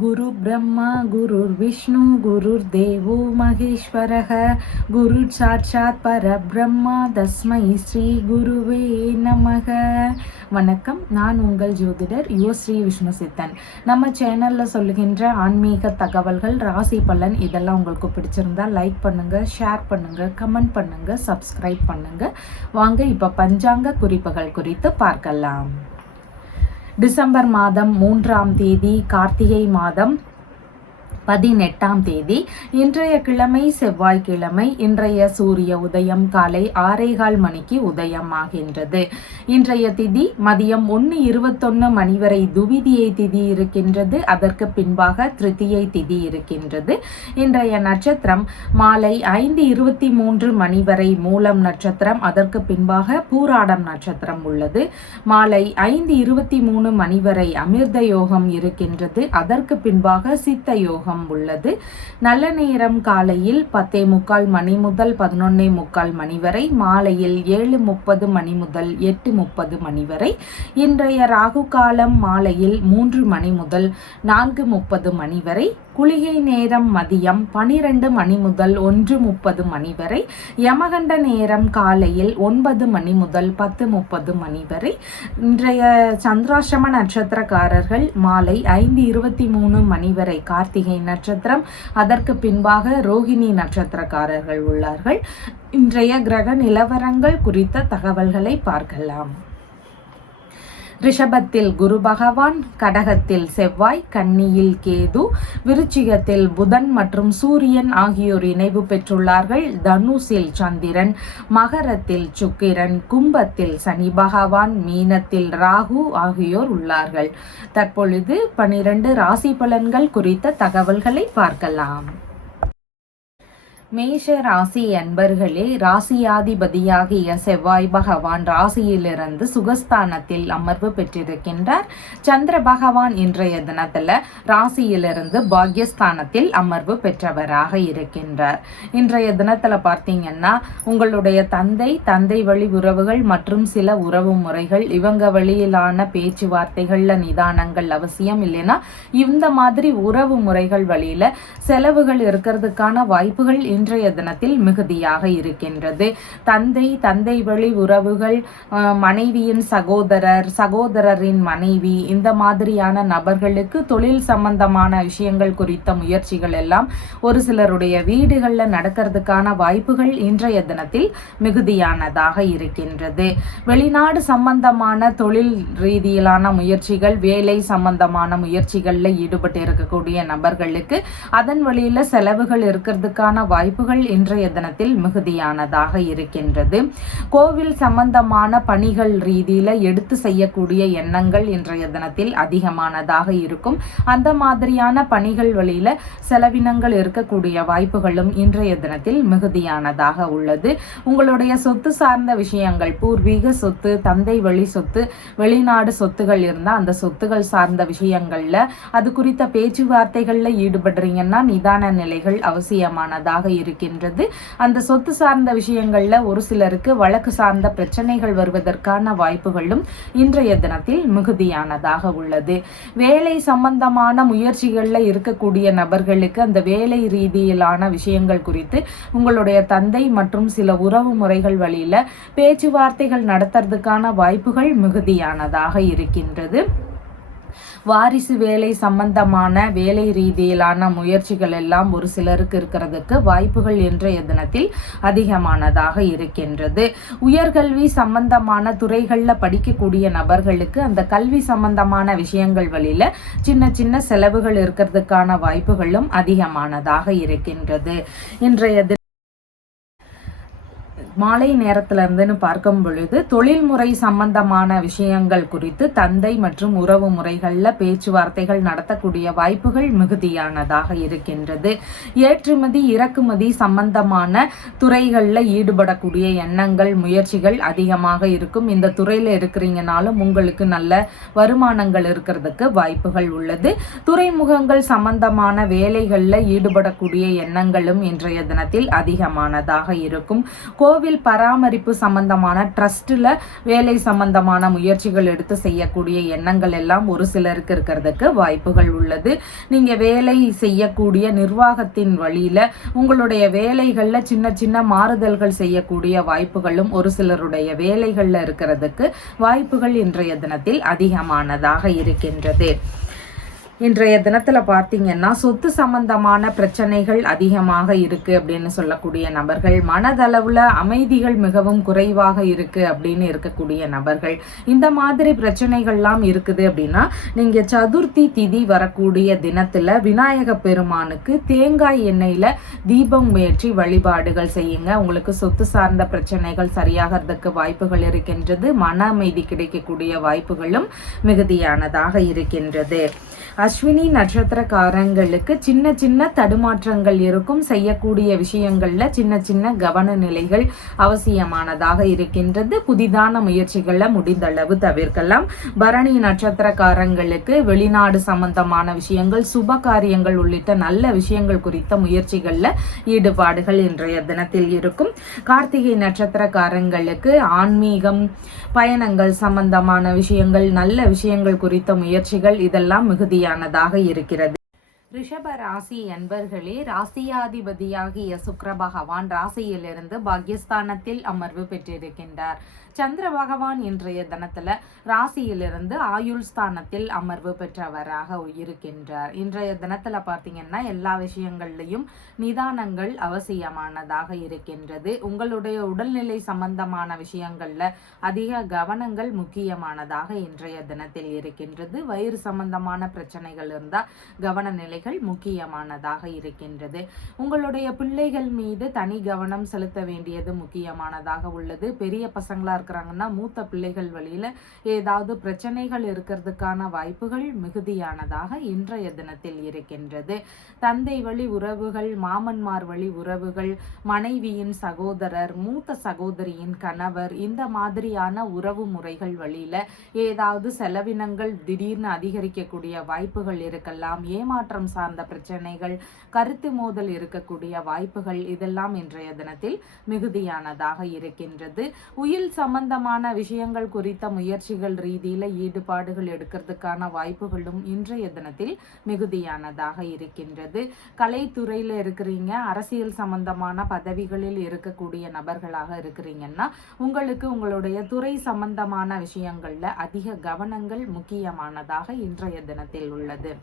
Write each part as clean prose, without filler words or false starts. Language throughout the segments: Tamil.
गुरु ब्रह्मा गुरुर्विष्णु गुरुर्देवो महेश्वरः गुरु साक्षात् परब्रह्मा तस्मै ஸ்ரீ குருவே நமக. வணக்கம், நான் உங்கள் ஜோதிடர் ஸ்ரீ விஷ்ணு சித்தன். நம்ம சேனலில் சொல்லுகின்ற ஆன்மீக தகவல்கள், ராசி பலன் இதெல்லாம் உங்களுக்கு பிடிச்சிருந்தா லைக் பண்ணுங்கள், ஷேர் பண்ணுங்கள், கமெண்ட் பண்ணுங்கள், சப்ஸ்கிரைப் பண்ணுங்கள். வாங்க இப்போ பஞ்சாங்க குறிப்புகள் குறித்து பார்க்கலாம். டிசம்பர் மாதம் 3ஆம் தேதி கார்த்திகை மாதம் 18ஆம் தேதி. இன்றைய கிழமை செவ்வாய்க்கிழமை. இன்றைய சூரிய உதயம் காலை 6:15 மணிக்கு உதயமாகின்றது. இன்றைய திதி மதியம் 1:21 மணி வரை துவிதியை திதி இருக்கின்றது. அதற்கு பின்பாக திருத்தியை திதி இருக்கின்றது. இன்றைய நட்சத்திரம் மாலை 5:23 மணி வரை மூலம் நட்சத்திரம். அதற்கு பின்பாக பூராடம் நட்சத்திரம் உள்ளது. மாலை 5:23 மணி வரை அமிர்த யோகம் இருக்கின்றது. அதற்கு பின்பாக சித்த யோகம் உள்ளது. நல்ல நேரம் காலையில் 10:45 மணி முதல் 11:45 மணி வரை, மாலையில் 7:30 மணி முதல் 8:30 மணி வரை. இன்றைய ராகு காலம் மாலையில் 3 மணி முதல் 4:30 மணி வரை. குளிகை நேரம் மதியம் 12 மணி முதல் 1:30 மணி வரை. யமகண்ட நேரம் காலையில் 9 மணி முதல் 10:30 மணி வரை. இன்றைய சந்திராஷ்டம நட்சத்திரக்காரர்கள் மாலை 5:23 மணி வரை கார்த்திகை நட்சத்திரம். அதற்கு பின்பாக ரோகிணி நட்சத்திரக்காரர்கள் உள்ளார்கள். இன்றைய கிரக நிலவரங்கள் குறித்த தகவல்களை பார்க்கலாம். ரிஷபத்தில் குரு பகவான், கடகத்தில் செவ்வாய், கன்னியில் கேது, விருச்சிகத்தில் புதன் மற்றும் சூரியன் ஆகியோர் இணைவு பெற்றுள்ளார்கள். தனுசில் சந்திரன், மகரத்தில் சுக்கிரன், கும்பத்தில் சனி பகவான், மீனத்தில் ராகு ஆகியோர் உள்ளார்கள். தற்பொழுது 12 ராசி பலன்கள் குறித்த தகவல்களை பார்க்கலாம். மேஷ ராசி அன்பர்களே, ராசியாதிபதியாகிய செவ்வாய் பகவான் ராசியிலிருந்து சுகஸ்தானத்தில் அமர்வு பெற்றிருக்கின்றார். சந்திர பகவான் இன்றைய தினத்துல ராசியிலிருந்து பாக்யஸ்தானத்தில் அமர்வு பெற்றவராக இருக்கின்றார். இன்றைய தினத்துல பார்த்தீங்கன்னா உங்களுடைய தந்தை வழி உறவுகள் மற்றும் சில உறவு முறைகள், இவங்க வழியிலான பேச்சுவார்த்தைகள்ல நிதானங்கள் அவசியம். இல்லைன்னா இந்த மாதிரி உறவு முறைகள் வழியில செலவுகள் இருக்கிறதுக்கான வாய்ப்புகள் இன்றைய தினத்தில் மிகுதியாக இருக்கின்றது. தந்தை வழி உறவுகள், மனைவியின் சகோதரரின் மனைவி, இந்த மாதிரியான நபர்களுக்கு தொழில் சம்பந்தமான விஷயங்கள் குறித்த முயற்சிகள் எல்லாம் ஒரு சிலருடைய வீடுகளில் நடக்கிறதுக்கான வாய்ப்புகள் இன்றைய தினத்தில் மிகுதியானதாக இருக்கின்றது. வெளிநாடு சம்பந்தமான தொழில் ரீதியிலான முயற்சிகள், வேலை சம்பந்தமான முயற்சிகளில் ஈடுபட்டு இருக்கக்கூடிய நபர்களுக்கு அதன் வழியில செலவுகள் இருக்கிறதுக்கான வாய்ப்புகள் இன்றைய தினத்தில் மிகுதியானதாக இருக்கின்றது. கோவில் சம்பந்தமான பணிகள் ரீதியில எடுத்து செய்யக்கூடிய எண்ணங்கள் இன்றைய தினத்தில் அதிகமானதாக இருக்கும். அந்த மாதிரியான பணிகள் வழியில செலவினங்கள் இருக்கக்கூடிய வாய்ப்புகளும் இன்றைய தினத்தில் மிகுதியானதாக உள்ளது. உங்களுடைய சொத்து சார்ந்த விஷயங்கள், பூர்வீக சொத்து, தந்தை வழி சொத்து, வெளிநாடு சொத்துகள் இருந்தால் அந்த சொத்துகள் சார்ந்த விஷயங்கள்ல அது குறித்த பேச்சுவார்த்தைகள்ல ஈடுபடுறீங்கன்னா நிதான நிலைகள் அவசியமானதாக இருக்கின்றது. அந்த சொத்து சார்ந்த விஷயங்கள்ல ஒரு சிலருக்கு வழக்கு சார்ந்த பிரச்சனைகள் வருவதற்கான வாய்ப்புகளும் இன்றைய தினத்தில் மிகுதியானதாக உள்ளது. வேலை சம்பந்தமான முயற்சிகள்ல இருக்கக்கூடிய நபர்களுக்கு அந்த வேலை ரீதியிலான விஷயங்கள் குறித்து உங்களுடைய தந்தை மற்றும் சில உறவு முறைகள் வழியில பேச்சுவார்த்தைகள் நடத்துறதுக்கான வாய்ப்புகள் மிகுதியானதாக இருக்கின்றது. வாரிசு வேலை சம்பந்தமான வேலை ரீதியிலான முயற்சிகள் எல்லாம் ஒரு சிலருக்கு இருக்கிறதுக்கு வாய்ப்புகள் இன்றைய தினத்தில் அதிகமானதாக இருக்கின்றது. உயர்கல்வி சம்பந்தமான துறைகளில் படிக்கக்கூடிய நபர்களுக்கு அந்த கல்வி சம்பந்தமான விஷயங்கள் வழியில சின்ன செலவுகள் இருக்கிறதுக்கான வாய்ப்புகளும் அதிகமானதாக இருக்கின்றது. இன்றைய மாலை நேரத்துல இருந்துன்னு பார்க்கும் பொழுது தொழில்முறை சம்பந்தமான விஷயங்கள் குறித்து தந்தை மற்றும் உறவு முறைகள்ல பேச்சுவார்த்தைகள் நடத்தக்கூடிய வாய்ப்புகள் மிகுதியானதாக இருக்கின்றது. ஏற்றுமதி இறக்குமதி சம்பந்தமான துறைகள்ல ஈடுபடக்கூடிய எண்ணங்கள், முயற்சிகள் அதிகமாக இருக்கும். இந்த துறையில இருக்கிறீங்கனாலும் உங்களுக்கு நல்ல வருமானங்கள் இருக்கிறதுக்கு வாய்ப்புகள் உள்ளது. துறைமுகங்கள் சம்பந்தமான வேலைகள்ல ஈடுபடக்கூடிய எண்ணங்களும் இன்றைய தினத்தில் அதிகமானதாக இருக்கும். கோவில் பராமரிப்பு சம்பந்தமான ட்ரஸ்ட்ல வேலை சம்பந்தமான முயற்சிகள் எடுத்து செய்யக்கூடிய எண்ணங்கள் எல்லாம் ஒரு சிலருக்கு இருக்கிறதுக்கு வாய்ப்புகள் உள்ளது. நீங்க வேலை செய்யக்கூடிய நிர்வாகத்தின் வழியில உங்களுடைய வேலைகள்ல சின்ன சின்ன மாறுதல்கள் செய்யக்கூடிய வாய்ப்புகளும் ஒரு சிலருடைய வேலைகள்ல இருக்கிறதுக்கு வாய்ப்புகள் இன்றைய தினத்தில் அதிகமானதாக இருக்கின்றது. இன்றைய தினத்துல பார்த்தீங்கன்னா சொத்து சம்பந்தமான பிரச்சனைகள் அதிகமாக இருக்கு அப்படின்னு சொல்லக்கூடிய நபர்கள், மனதளவுல அமைதிகள் மிகவும் குறைவாக இருக்கு அப்படின்னு இருக்கக்கூடிய நபர்கள், இந்த மாதிரி பிரச்சனைகள்லாம் இருக்குது அப்படின்னா நீங்க சதுர்த்தி திதி வரக்கூடிய தினத்துல விநாயக பெருமானுக்கு தேங்காய் எண்ணெயில தீபம் ஏற்றி வழிபாடுகள் செய்யுங்க. உங்களுக்கு சொத்து சார்ந்த பிரச்சனைகள் சரியாகிறதுக்கு வாய்ப்புகள் இருக்கின்றது. மன அமைதி கிடைக்கக்கூடிய வாய்ப்புகளும் மிகுதியானதாக இருக்கின்றது. அஸ்வினி நட்சத்திரக்காரங்களுக்கு சின்ன சின்ன தடுமாற்றங்கள் இருக்கும். செய்யக்கூடிய விஷயங்கள்ல சின்ன சின்ன கவன நிலைகள் அவசியமானதாக இருக்கின்றது. புதிதான முயற்சிகளை முடிந்தளவு தவிர்க்கலாம். பரணி நட்சத்திரக்காரங்களுக்கு வெளிநாடு சம்பந்தமான விஷயங்கள், சுப காரியங்கள் உள்ளிட்ட நல்ல விஷயங்கள் குறித்த முயற்சிகள்ல ஈடுபாடுகள் இன்றைய தினத்தில் இருக்கும். கார்த்திகை நட்சத்திரக்காரங்களுக்கு ஆன்மீகம், பயணங்கள் சம்பந்தமான விஷயங்கள், நல்ல விஷயங்கள் குறித்த முயற்சிகள் இதெல்லாம் மிகுதியானதாக இருக்கிறது. ரிஷப ராசி அன்பர்களே, ராசியாதிபதியாகிய சுக்கிர பகவான் ராசியிலிருந்து பாக்யஸ்தானத்தில் அமர்வு பெற்றிருக்கின்றார். சந்திர பகவான் இன்றைய தினத்துல ராசியிலிருந்து ஆயுள் ஸ்தானத்தில் அமர்வு பெற்றவராக இருக்கின்றார். இன்றைய தினத்துல பார்த்தீங்கன்னா எல்லா விஷயங்கள்லையும் நிதானங்கள் அவசியமானதாக இருக்கின்றது. உங்களுடைய உடல்நிலை சம்பந்தமான விஷயங்கள்ல அதிக கவனங்கள் முக்கியமானதாக இன்றைய தினத்தில் இருக்கின்றது. வயிறு சம்பந்தமான பிரச்சனைகள் இருந்தால் கவன நிலைகள் முக்கியமானதாக இருக்கின்றது. உங்களுடைய பிள்ளைகள் மீது தனி கவனம் செலுத்த வேண்டியது முக்கியமானதாக உள்ளது. பெரிய பசங்களா இருக்கிறாங்கன்னா மூத்த பிள்ளைகள் வழியில ஏதாவது பிரச்சனைகள் இருக்கிறதுக்கான வாய்ப்புகள் மிகுதியானதாக இன்றைய தினத்தில் இருக்கின்றது. தந்தை வழி உறவுகள், மாமன்மார் வழி உறவுகள், மனைவியின் சகோதரர், மூத்த சகோதரியின் கணவர், இந்த மாதிரியான உறவு முறைகள் வழியில ஏதாவது செலவினங்கள் திடீர்னு அதிகரிக்கக்கூடிய வாய்ப்புகள் இருக்கலாம். ஏமாற்றம் சார்ந்த பிரச்சனைகள், கருத்து மோதல் இருக்கக்கூடிய வாய்ப்புகள் இதெல்லாம் இன்றைய தினத்தில் மிகுதியானதாக இருக்கின்றது. உயில் சம்பந்தமான விஷயங்கள் குறித்த முயற்சிகள் ரீதியில ஈடுபாடுகள் எடுக்கிறதுக்கான வாய்ப்புகளும் இன்றைய தினத்தில் மிகுதியானதாக இருக்கின்றது. கலைத்துறையில இருக்கிறீங்க, அரசியல் சம்பந்தமான பதவிகளில் இருக்கக்கூடிய நபர்களாக இருக்கிறீங்கன்னா உங்களுக்கு உங்களுடைய துறை சம்பந்தமான விஷயங்கள்ல அதிக கவனங்கள் முக்கியமானதாக இன்றைய தினத்தில் உள்ளது.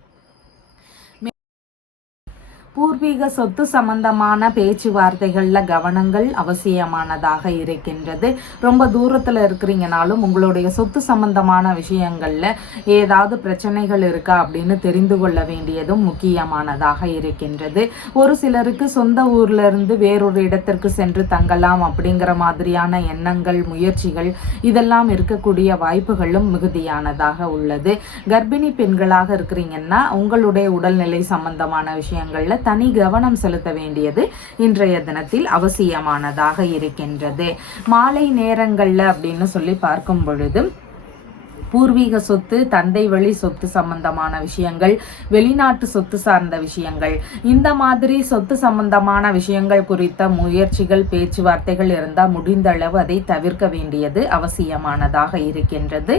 பூர்வீக சொத்து சம்பந்தமான பேச்சுவார்த்தைகள்ல கவனங்கள் அவசியமானதாக இருக்கின்றது. ரொம்ப தூரத்துல இருக்கிறீங்கனாலும் உங்களுடைய சொத்து சம்பந்தமான விஷயங்கள்ல ஏதாவது பிரச்சனைகள் இருக்கா அப்படின்னு தெரிந்து கொள்ள வேண்டியதும் முக்கியமானதாக இருக்கின்றது. ஒரு சிலருக்கு சொந்த ஊர்ல இருந்து வேறொரு இடத்திற்கு சென்று தங்கலாம் அப்படிங்கிற மாதிரியான எண்ணங்கள், முயற்சிகள் இதெல்லாம் இருக்கக்கூடிய வாய்ப்புகளும் மிகுதியானதாக உள்ளது. கர்ப்பிணி பெண்களாக இருக்கிறீங்கன்னா உங்களுடைய உடல்நிலை சம்பந்தமான விஷயங்கள்ல தனி கவனம் செலுத்த வேண்டியது இன்றைய தினத்தில் அவசியமானதாக இருக்கின்றது. மாலை நேரங்கள்ல அப்படின்னு சொல்லி பார்க்கும் பொழுது பூர்வீக சொத்து, தந்தை வழி சொத்து சம்பந்தமான விஷயங்கள், வெளிநாட்டு சொத்து சார்ந்த விஷயங்கள், இந்த மாதிரி சொத்து சம்பந்தமான விஷயங்கள் குறித்த முயற்சிகள், பேச்சுவார்த்தைகள் இருந்தால் முடிந்த அளவு அதை தவிர்க்க வேண்டியது அவசியமானதாக இருக்கின்றது.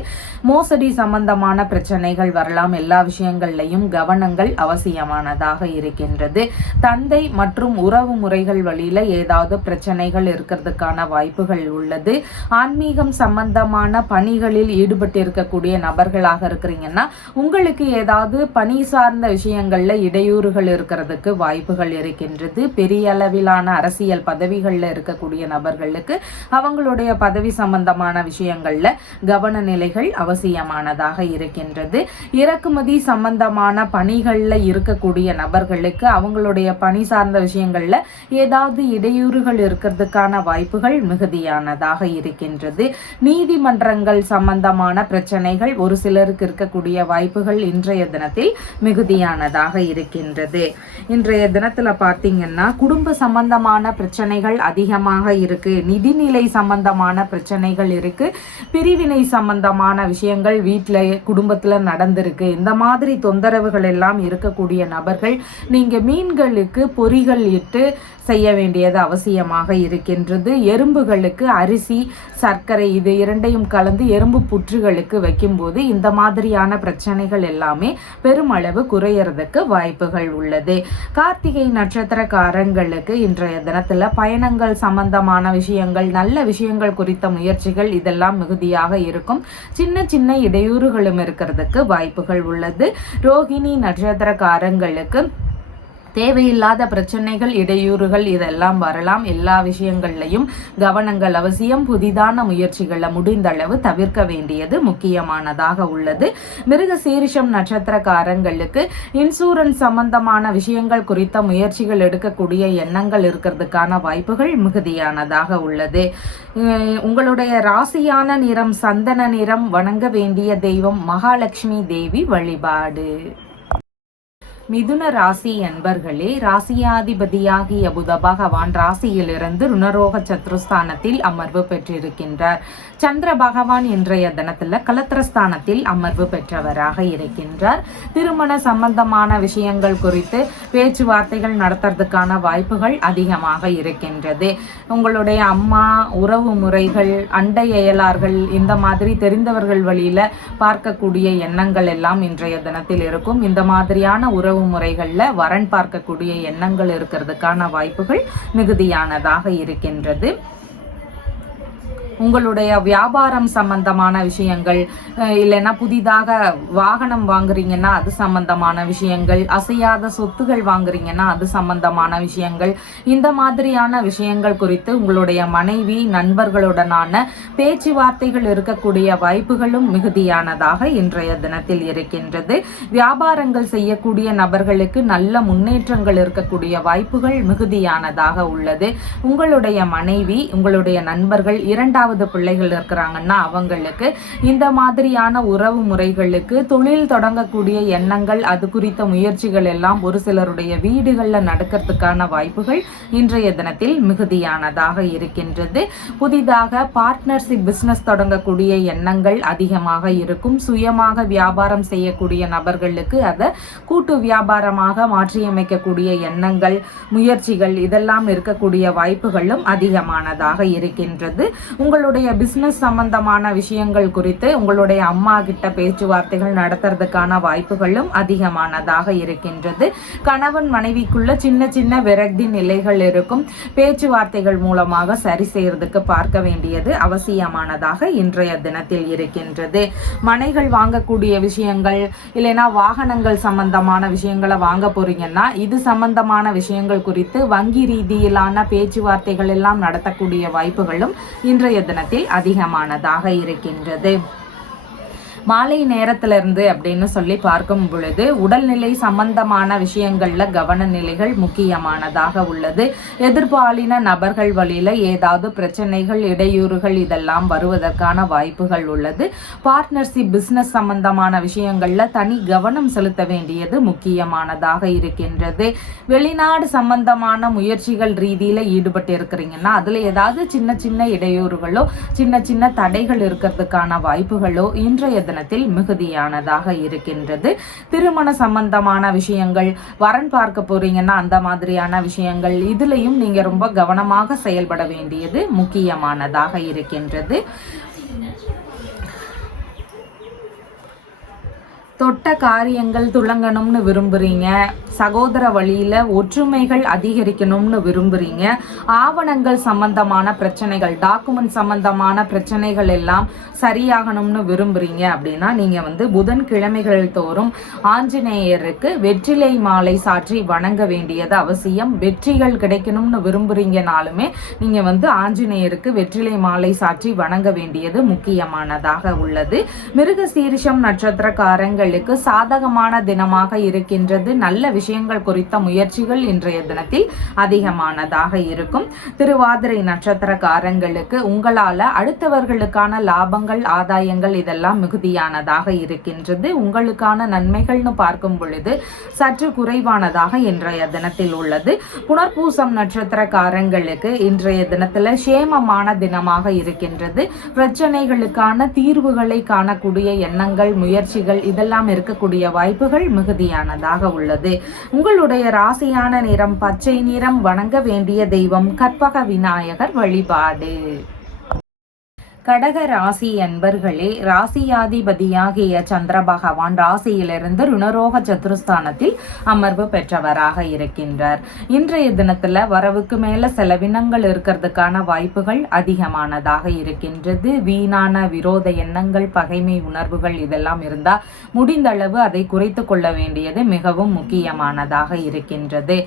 மோசடி சம்பந்தமான பிரச்சனைகள் வரலாம். எல்லா விஷயங்கள்லையும் கவனங்கள் அவசியமானதாக இருக்கின்றது. தந்தை மற்றும் உறவு முறைகள் வழியில ஏதாவது பிரச்சனைகள் இருக்கிறதுக்கான வாய்ப்புகள் உள்ளது. ஆன்மீகம் சம்பந்தமான பணிகளில் ஈடுபட்டிருக்க கூடிய நபர்களாக இருக்கிறீங்கன்னா உங்களுக்கு ஏதாவது பணி சார்ந்த விஷயங்கள்ல இடையூறுகள் இருக்கிறதுக்கு வாய்ப்புகள் இருக்கின்றது. பெரிய அளவிலான அரசியல் பதவிகள்ல இருக்கக்கூடிய நபர்களுக்கு அவங்களுடைய பதவி சம்பந்தமான விஷயங்கள்ல கவன நிலைகள் அவசியமானதாக இருக்கின்றது. இறக்குமதி சம்பந்தமான பணிகள்ல இருக்கக்கூடிய நபர்களுக்கு அவங்களுடைய பணி சார்ந்த விஷயங்கள்ல ஏதாவது இடையூறுகள் இருக்கிறதுக்கான வாய்ப்புகள் மிகுதியானதாக இருக்கின்றது. நீதிமன்றங்கள் சம்பந்தமான பிரச்சனை பிரச்சனைகள் ஒரு சிலருக்கு இருக்கக்கூடிய வாய்ப்புகள் இன்றைய தினத்தில் மிகுதியானதாக இருக்கின்றது. இன்றைய தினத்துல பார்த்தீங்கன்னா குடும்ப சம்பந்தமான பிரச்சனைகள் அதிகமாக இருக்கு, நிதிநிலை சம்பந்தமான பிரச்சனைகள் இருக்கு, பிரிவினை சம்பந்தமான விஷயங்கள் வீட்டில் குடும்பத்தில் நடந்திருக்கு. இந்த மாதிரி தொந்தரவுகள் எல்லாம் இருக்கக்கூடிய நபர்கள் நீங்க மீன்களுக்கு பொறிகள் இட்டு செய்ய வேண்டியது அவசியமாக இருக்கின்றது. எறும்புகளுக்கு அரிசி, சர்க்கரை இது இரண்டையும் கலந்து எறும்பு புற்றுகளுக்கு வைக்கும்போது இந்த மாதிரியான பிரச்சனைகள் எல்லாமே பெருமளவு குறையறதுக்கு வாய்ப்புகள் உள்ளது. கார்த்திகை நட்சத்திரக்காரங்களுக்கு இன்றைய தினத்துல பயணங்கள் சம்பந்தமான விஷயங்கள், நல்ல விஷயங்கள் குறித்த முயற்சிகள் இதெல்லாம் மிகுதியாக இருக்கும். சின்ன சின்ன இடையூறுகளும் இருக்கிறதுக்கு வாய்ப்புகள் உள்ளது. ரோகிணி நட்சத்திரக்காரங்களுக்கு தேவையில்லாத பிரச்சனைகள், இடையூறுகள் இதெல்லாம் வரலாம். எல்லா விஷயங்கள்லையும் கவனங்கள் அவசியம். புதிதான முயற்சிகளை முடிந்தளவு தவிர்க்க வேண்டியது முக்கியமானதாக உள்ளது. மிருக சீரிஷம் நட்சத்திரக்காரங்களுக்கு இன்சூரன்ஸ் சம்பந்தமான விஷயங்கள் குறித்த முயற்சிகள் எடுக்கக்கூடிய எண்ணங்கள் இருக்கிறதுக்கான வாய்ப்புகள் மிகுதியானதாக உள்ளது. உங்களுடைய ராசியான நிறம் சந்தன நிறம். வணங்க வேண்டிய தெய்வம் மகாலட்சுமி தேவி வழிபாடு. மிதுன ராசி என்பர்களே, ராசியாதிபதியாகிய புத பகவான் ராசியிலிருந்து ருணரோக சத்ருஸ்தானத்தில் அமர்வு பெற்றிருக்கின்றார். சந்திர பகவான் இன்றைய தினத்துல கலத்திரஸ்தானத்தில் அமர்வு பெற்றவராக இருக்கின்றார். திருமண சம்பந்தமான விஷயங்கள் குறித்து பேச்சுவார்த்தைகள் நடத்துறதுக்கான வாய்ப்புகள் அதிகமாக இருக்கின்றது. உங்களுடைய அம்மா, உறவு முறைகள், அண்டை அயலார்கள் இந்த மாதிரி தெரிந்தவர்கள் வழியில பார்க்கக்கூடிய எண்ணங்கள் எல்லாம் இன்றைய தினத்தில் இருக்கும். இந்த மாதிரியான உறவு முறைகள்ல வரன் பார்க்கக்கூடிய எண்ணங்கள் இருக்கிறதுக்கான வாய்ப்புகள் மிகுதியானதாக இருக்கின்றது. உங்களுடைய வியாபாரம் சம்பந்தமான விஷயங்கள், இல்லைன்னா புதிதாக வாகனம் வாங்குறீங்கன்னா அது சம்பந்தமான விஷயங்கள், அசையாத சொத்துகள் வாங்குறீங்கன்னா அது சம்பந்தமான விஷயங்கள், இந்த மாதிரியான விஷயங்கள் குறித்து உங்களுடைய மனைவி, நண்பர்களுடனான பேச்சுவார்த்தைகள் இருக்கக்கூடிய வாய்ப்புகளும் மிகுதியானதாக இன்றைய தினத்தில் இருக்கின்றது. வியாபாரங்கள் செய்யக்கூடிய நபர்களுக்கு நல்ல முன்னேற்றங்கள் இருக்கக்கூடிய வாய்ப்புகள் மிகுதியானதாக உள்ளது. உங்களுடைய மனைவி, உங்களுடைய நண்பர்கள் இரண்டாவது பிள்ளைகள் இருக்கிறாங்கன்னா அவங்களுக்கு இந்த மாதிரியான உறவு முறைகளுக்கு தொழில் தொடங்கக்கூடிய எண்ணங்கள், அது குறித்த முயற்சிகள் எல்லாம் ஒரு சிலருடைய வீடுகளில் நடக்கிறதுக்கான வாய்ப்புகள் இன்றைய தினத்தில் மிகுதியானதாக இருக்கின்றது. புதிதாக பார்ட்னர்ஷிப் பிசினஸ் தொடங்கக்கூடிய எண்ணங்கள் அதிகமாக இருக்கும். சுயமாக வியாபாரம் செய்யக்கூடிய நபர்களுக்கு அதை கூட்டு வியாபாரமாக மாற்றியமைக்கக்கூடிய எண்ணங்கள், முயற்சிகள் இதெல்லாம் இருக்கக்கூடிய வாய்ப்புகளும் அதிகமானதாக இருக்கின்றது. உங்களுடைய பிசினஸ் சம்பந்தமான விஷயங்கள் குறித்து உங்களுடைய அம்மா கிட்ட பேச்சுவார்த்தைகள் நடத்துறதுக்கான வாய்ப்புகளும் அதிகமானதாக இருக்கின்றது. கணவன் மனைவிக்குள்ள சின்ன சின்ன விரக்தி நிலைகள் இருக்கும். பேச்சுவார்த்தைகள் மூலமாக சரி செய்யறதுக்கு பார்க்க வேண்டியது அவசியமானதாக இன்றைய தினத்தில் இருக்கின்றது. மனைகள் வாங்கக்கூடிய விஷயங்கள், இல்லைன்னா வாகனங்கள் சம்பந்தமான விஷயங்களை வாங்க போறீங்கன்னா இது சம்பந்தமான விஷயங்கள் குறித்து வங்கி ரீதியிலான பேச்சுவார்த்தைகள் எல்லாம் நடத்தக்கூடிய வாய்ப்புகளும் இன்றைய தினத்தில் அதிகமானதாக இருக்கின்றது. மாலை நேரத்திலிருந்து அப்படின்னு சொல்லி பார்க்கும் பொழுது உடல்நிலை சம்பந்தமான விஷயங்கள்ல கவன நிலைகள் முக்கியமானதாக உள்ளது. எதிர்பாலின நபர்கள் வழியில ஏதாவது பிரச்சனைகள், இடையூறுகள் இதெல்லாம் வருவதற்கான வாய்ப்புகள் உள்ளது. பார்ட்னர்ஷிப் பிசினஸ் சம்பந்தமான விஷயங்கள்ல தனி கவனம் செலுத்த வேண்டியது முக்கியமானதாக இருக்கின்றது. வெளிநாடு சம்பந்தமான முயற்சிகள் ரீதியில ஈடுபட்டு இருக்கிறீங்கன்னா அதுல ஏதாவது சின்ன சின்ன இடையூறுகளோ சின்ன சின்ன தடைகள் இருக்கிறதுக்கான வாய்ப்புகளோ இன்றைய தினத்தில் மிகுதியானதாக இருக்கின்றது. திருமண சம்பந்தமான விஷயங்கள், வரன் பார்க்க போறீங்கன்னா அந்த மாதிரியான விஷயங்கள் இதுலயும் நீங்க ரொம்ப கவனமாக செயல்பட வேண்டியது முக்கியமானதாக இருக்கின்றது. தொட்ட காரியங்கள் துளங்கணும்னு விரும்புறீங்க, சகோதர வழியில ஒற்றுமைகள் அதிகரிக்கணும்னு விரும்புறீங்க, ஆவணங்கள் சம்பந்தமான பிரச்சனைகள், டாக்குமெண்ட் சம்பந்தமான பிரச்சனைகள் எல்லாம் சரியாகணும்னு விரும்புறீங்க அப்படின்னா நீங்க புதன்கிழமைகள் தோறும் ஆஞ்சநேயருக்கு வெற்றிலை மாலை சாற்றி வணங்க வேண்டியது அவசியம். வெற்றிகள் கிடைக்கணும்னு விரும்புறீங்கனாலுமே நீங்க ஆஞ்சநேயருக்கு வெற்றிலை மாலை சாற்றி வணங்க வேண்டியது முக்கியமானதாக உள்ளது. மிருக சீரிஷம் நட்சத்திரக்காரங்கள் நபர்களுக்கு சாதகமான தினமாக இருக்கின்றது. நல்ல விஷயங்கள் குறித்த முயற்சிகள் இன்றைய தினத்தில் அதிகமானதாக இருக்கும். திருவாதிரை நட்சத்திரக்காரங்களுக்கு உங்களால அடுத்தவர்களுக்கான லாபங்கள், ஆதாயங்கள் இதெல்லாம் மிகுதியானதாக இருக்கின்றது. உங்களுக்கான நன்மைகள்னு பார்க்கும் பொழுது சற்று குறைவானதாக இன்றைய தினத்தில் உள்ளது. புனர்பூசம் நட்சத்திரக்காரங்களுக்கு இன்றைய தினத்துல சேமமான தினமாக இருக்கின்றது. பிரச்சனைகளுக்கான தீர்வுகளை காணக்கூடிய எண்ணங்கள், முயற்சிகள் இதெல்லாம் இருக்கக்கூடிய வாய்ப்புகள் மிகுதியானதாக உள்ளது. உங்களுடைய ராசியான நிறம் பச்சை நிறம். வணங்க வேண்டிய தெய்வம் கற்பக விநாயகர் வழிபாடு. கடக ராசி அன்பர்களே, ராசியாதிபதியாகிய சந்திர பகவான் ராசியிலிருந்து ருணரோக சத்துருஸ்தானத்தில் அமர்வு பெற்றவராக இருக்கின்றார். இன்றைய தினத்துல வரவுக்கு மேல செலவினங்கள் இருக்கிறதுக்கான வாய்ப்புகள் அதிகமானதாக இருக்கின்றது. வீணான விரோத எண்ணங்கள், பகைமை உணர்வுகள் இதெல்லாம் இருந்தா முடிந்தளவு அதை குறைத்து கொள்ள வேண்டியது மிகவும் முக்கியமானதாக இருக்கின்றது.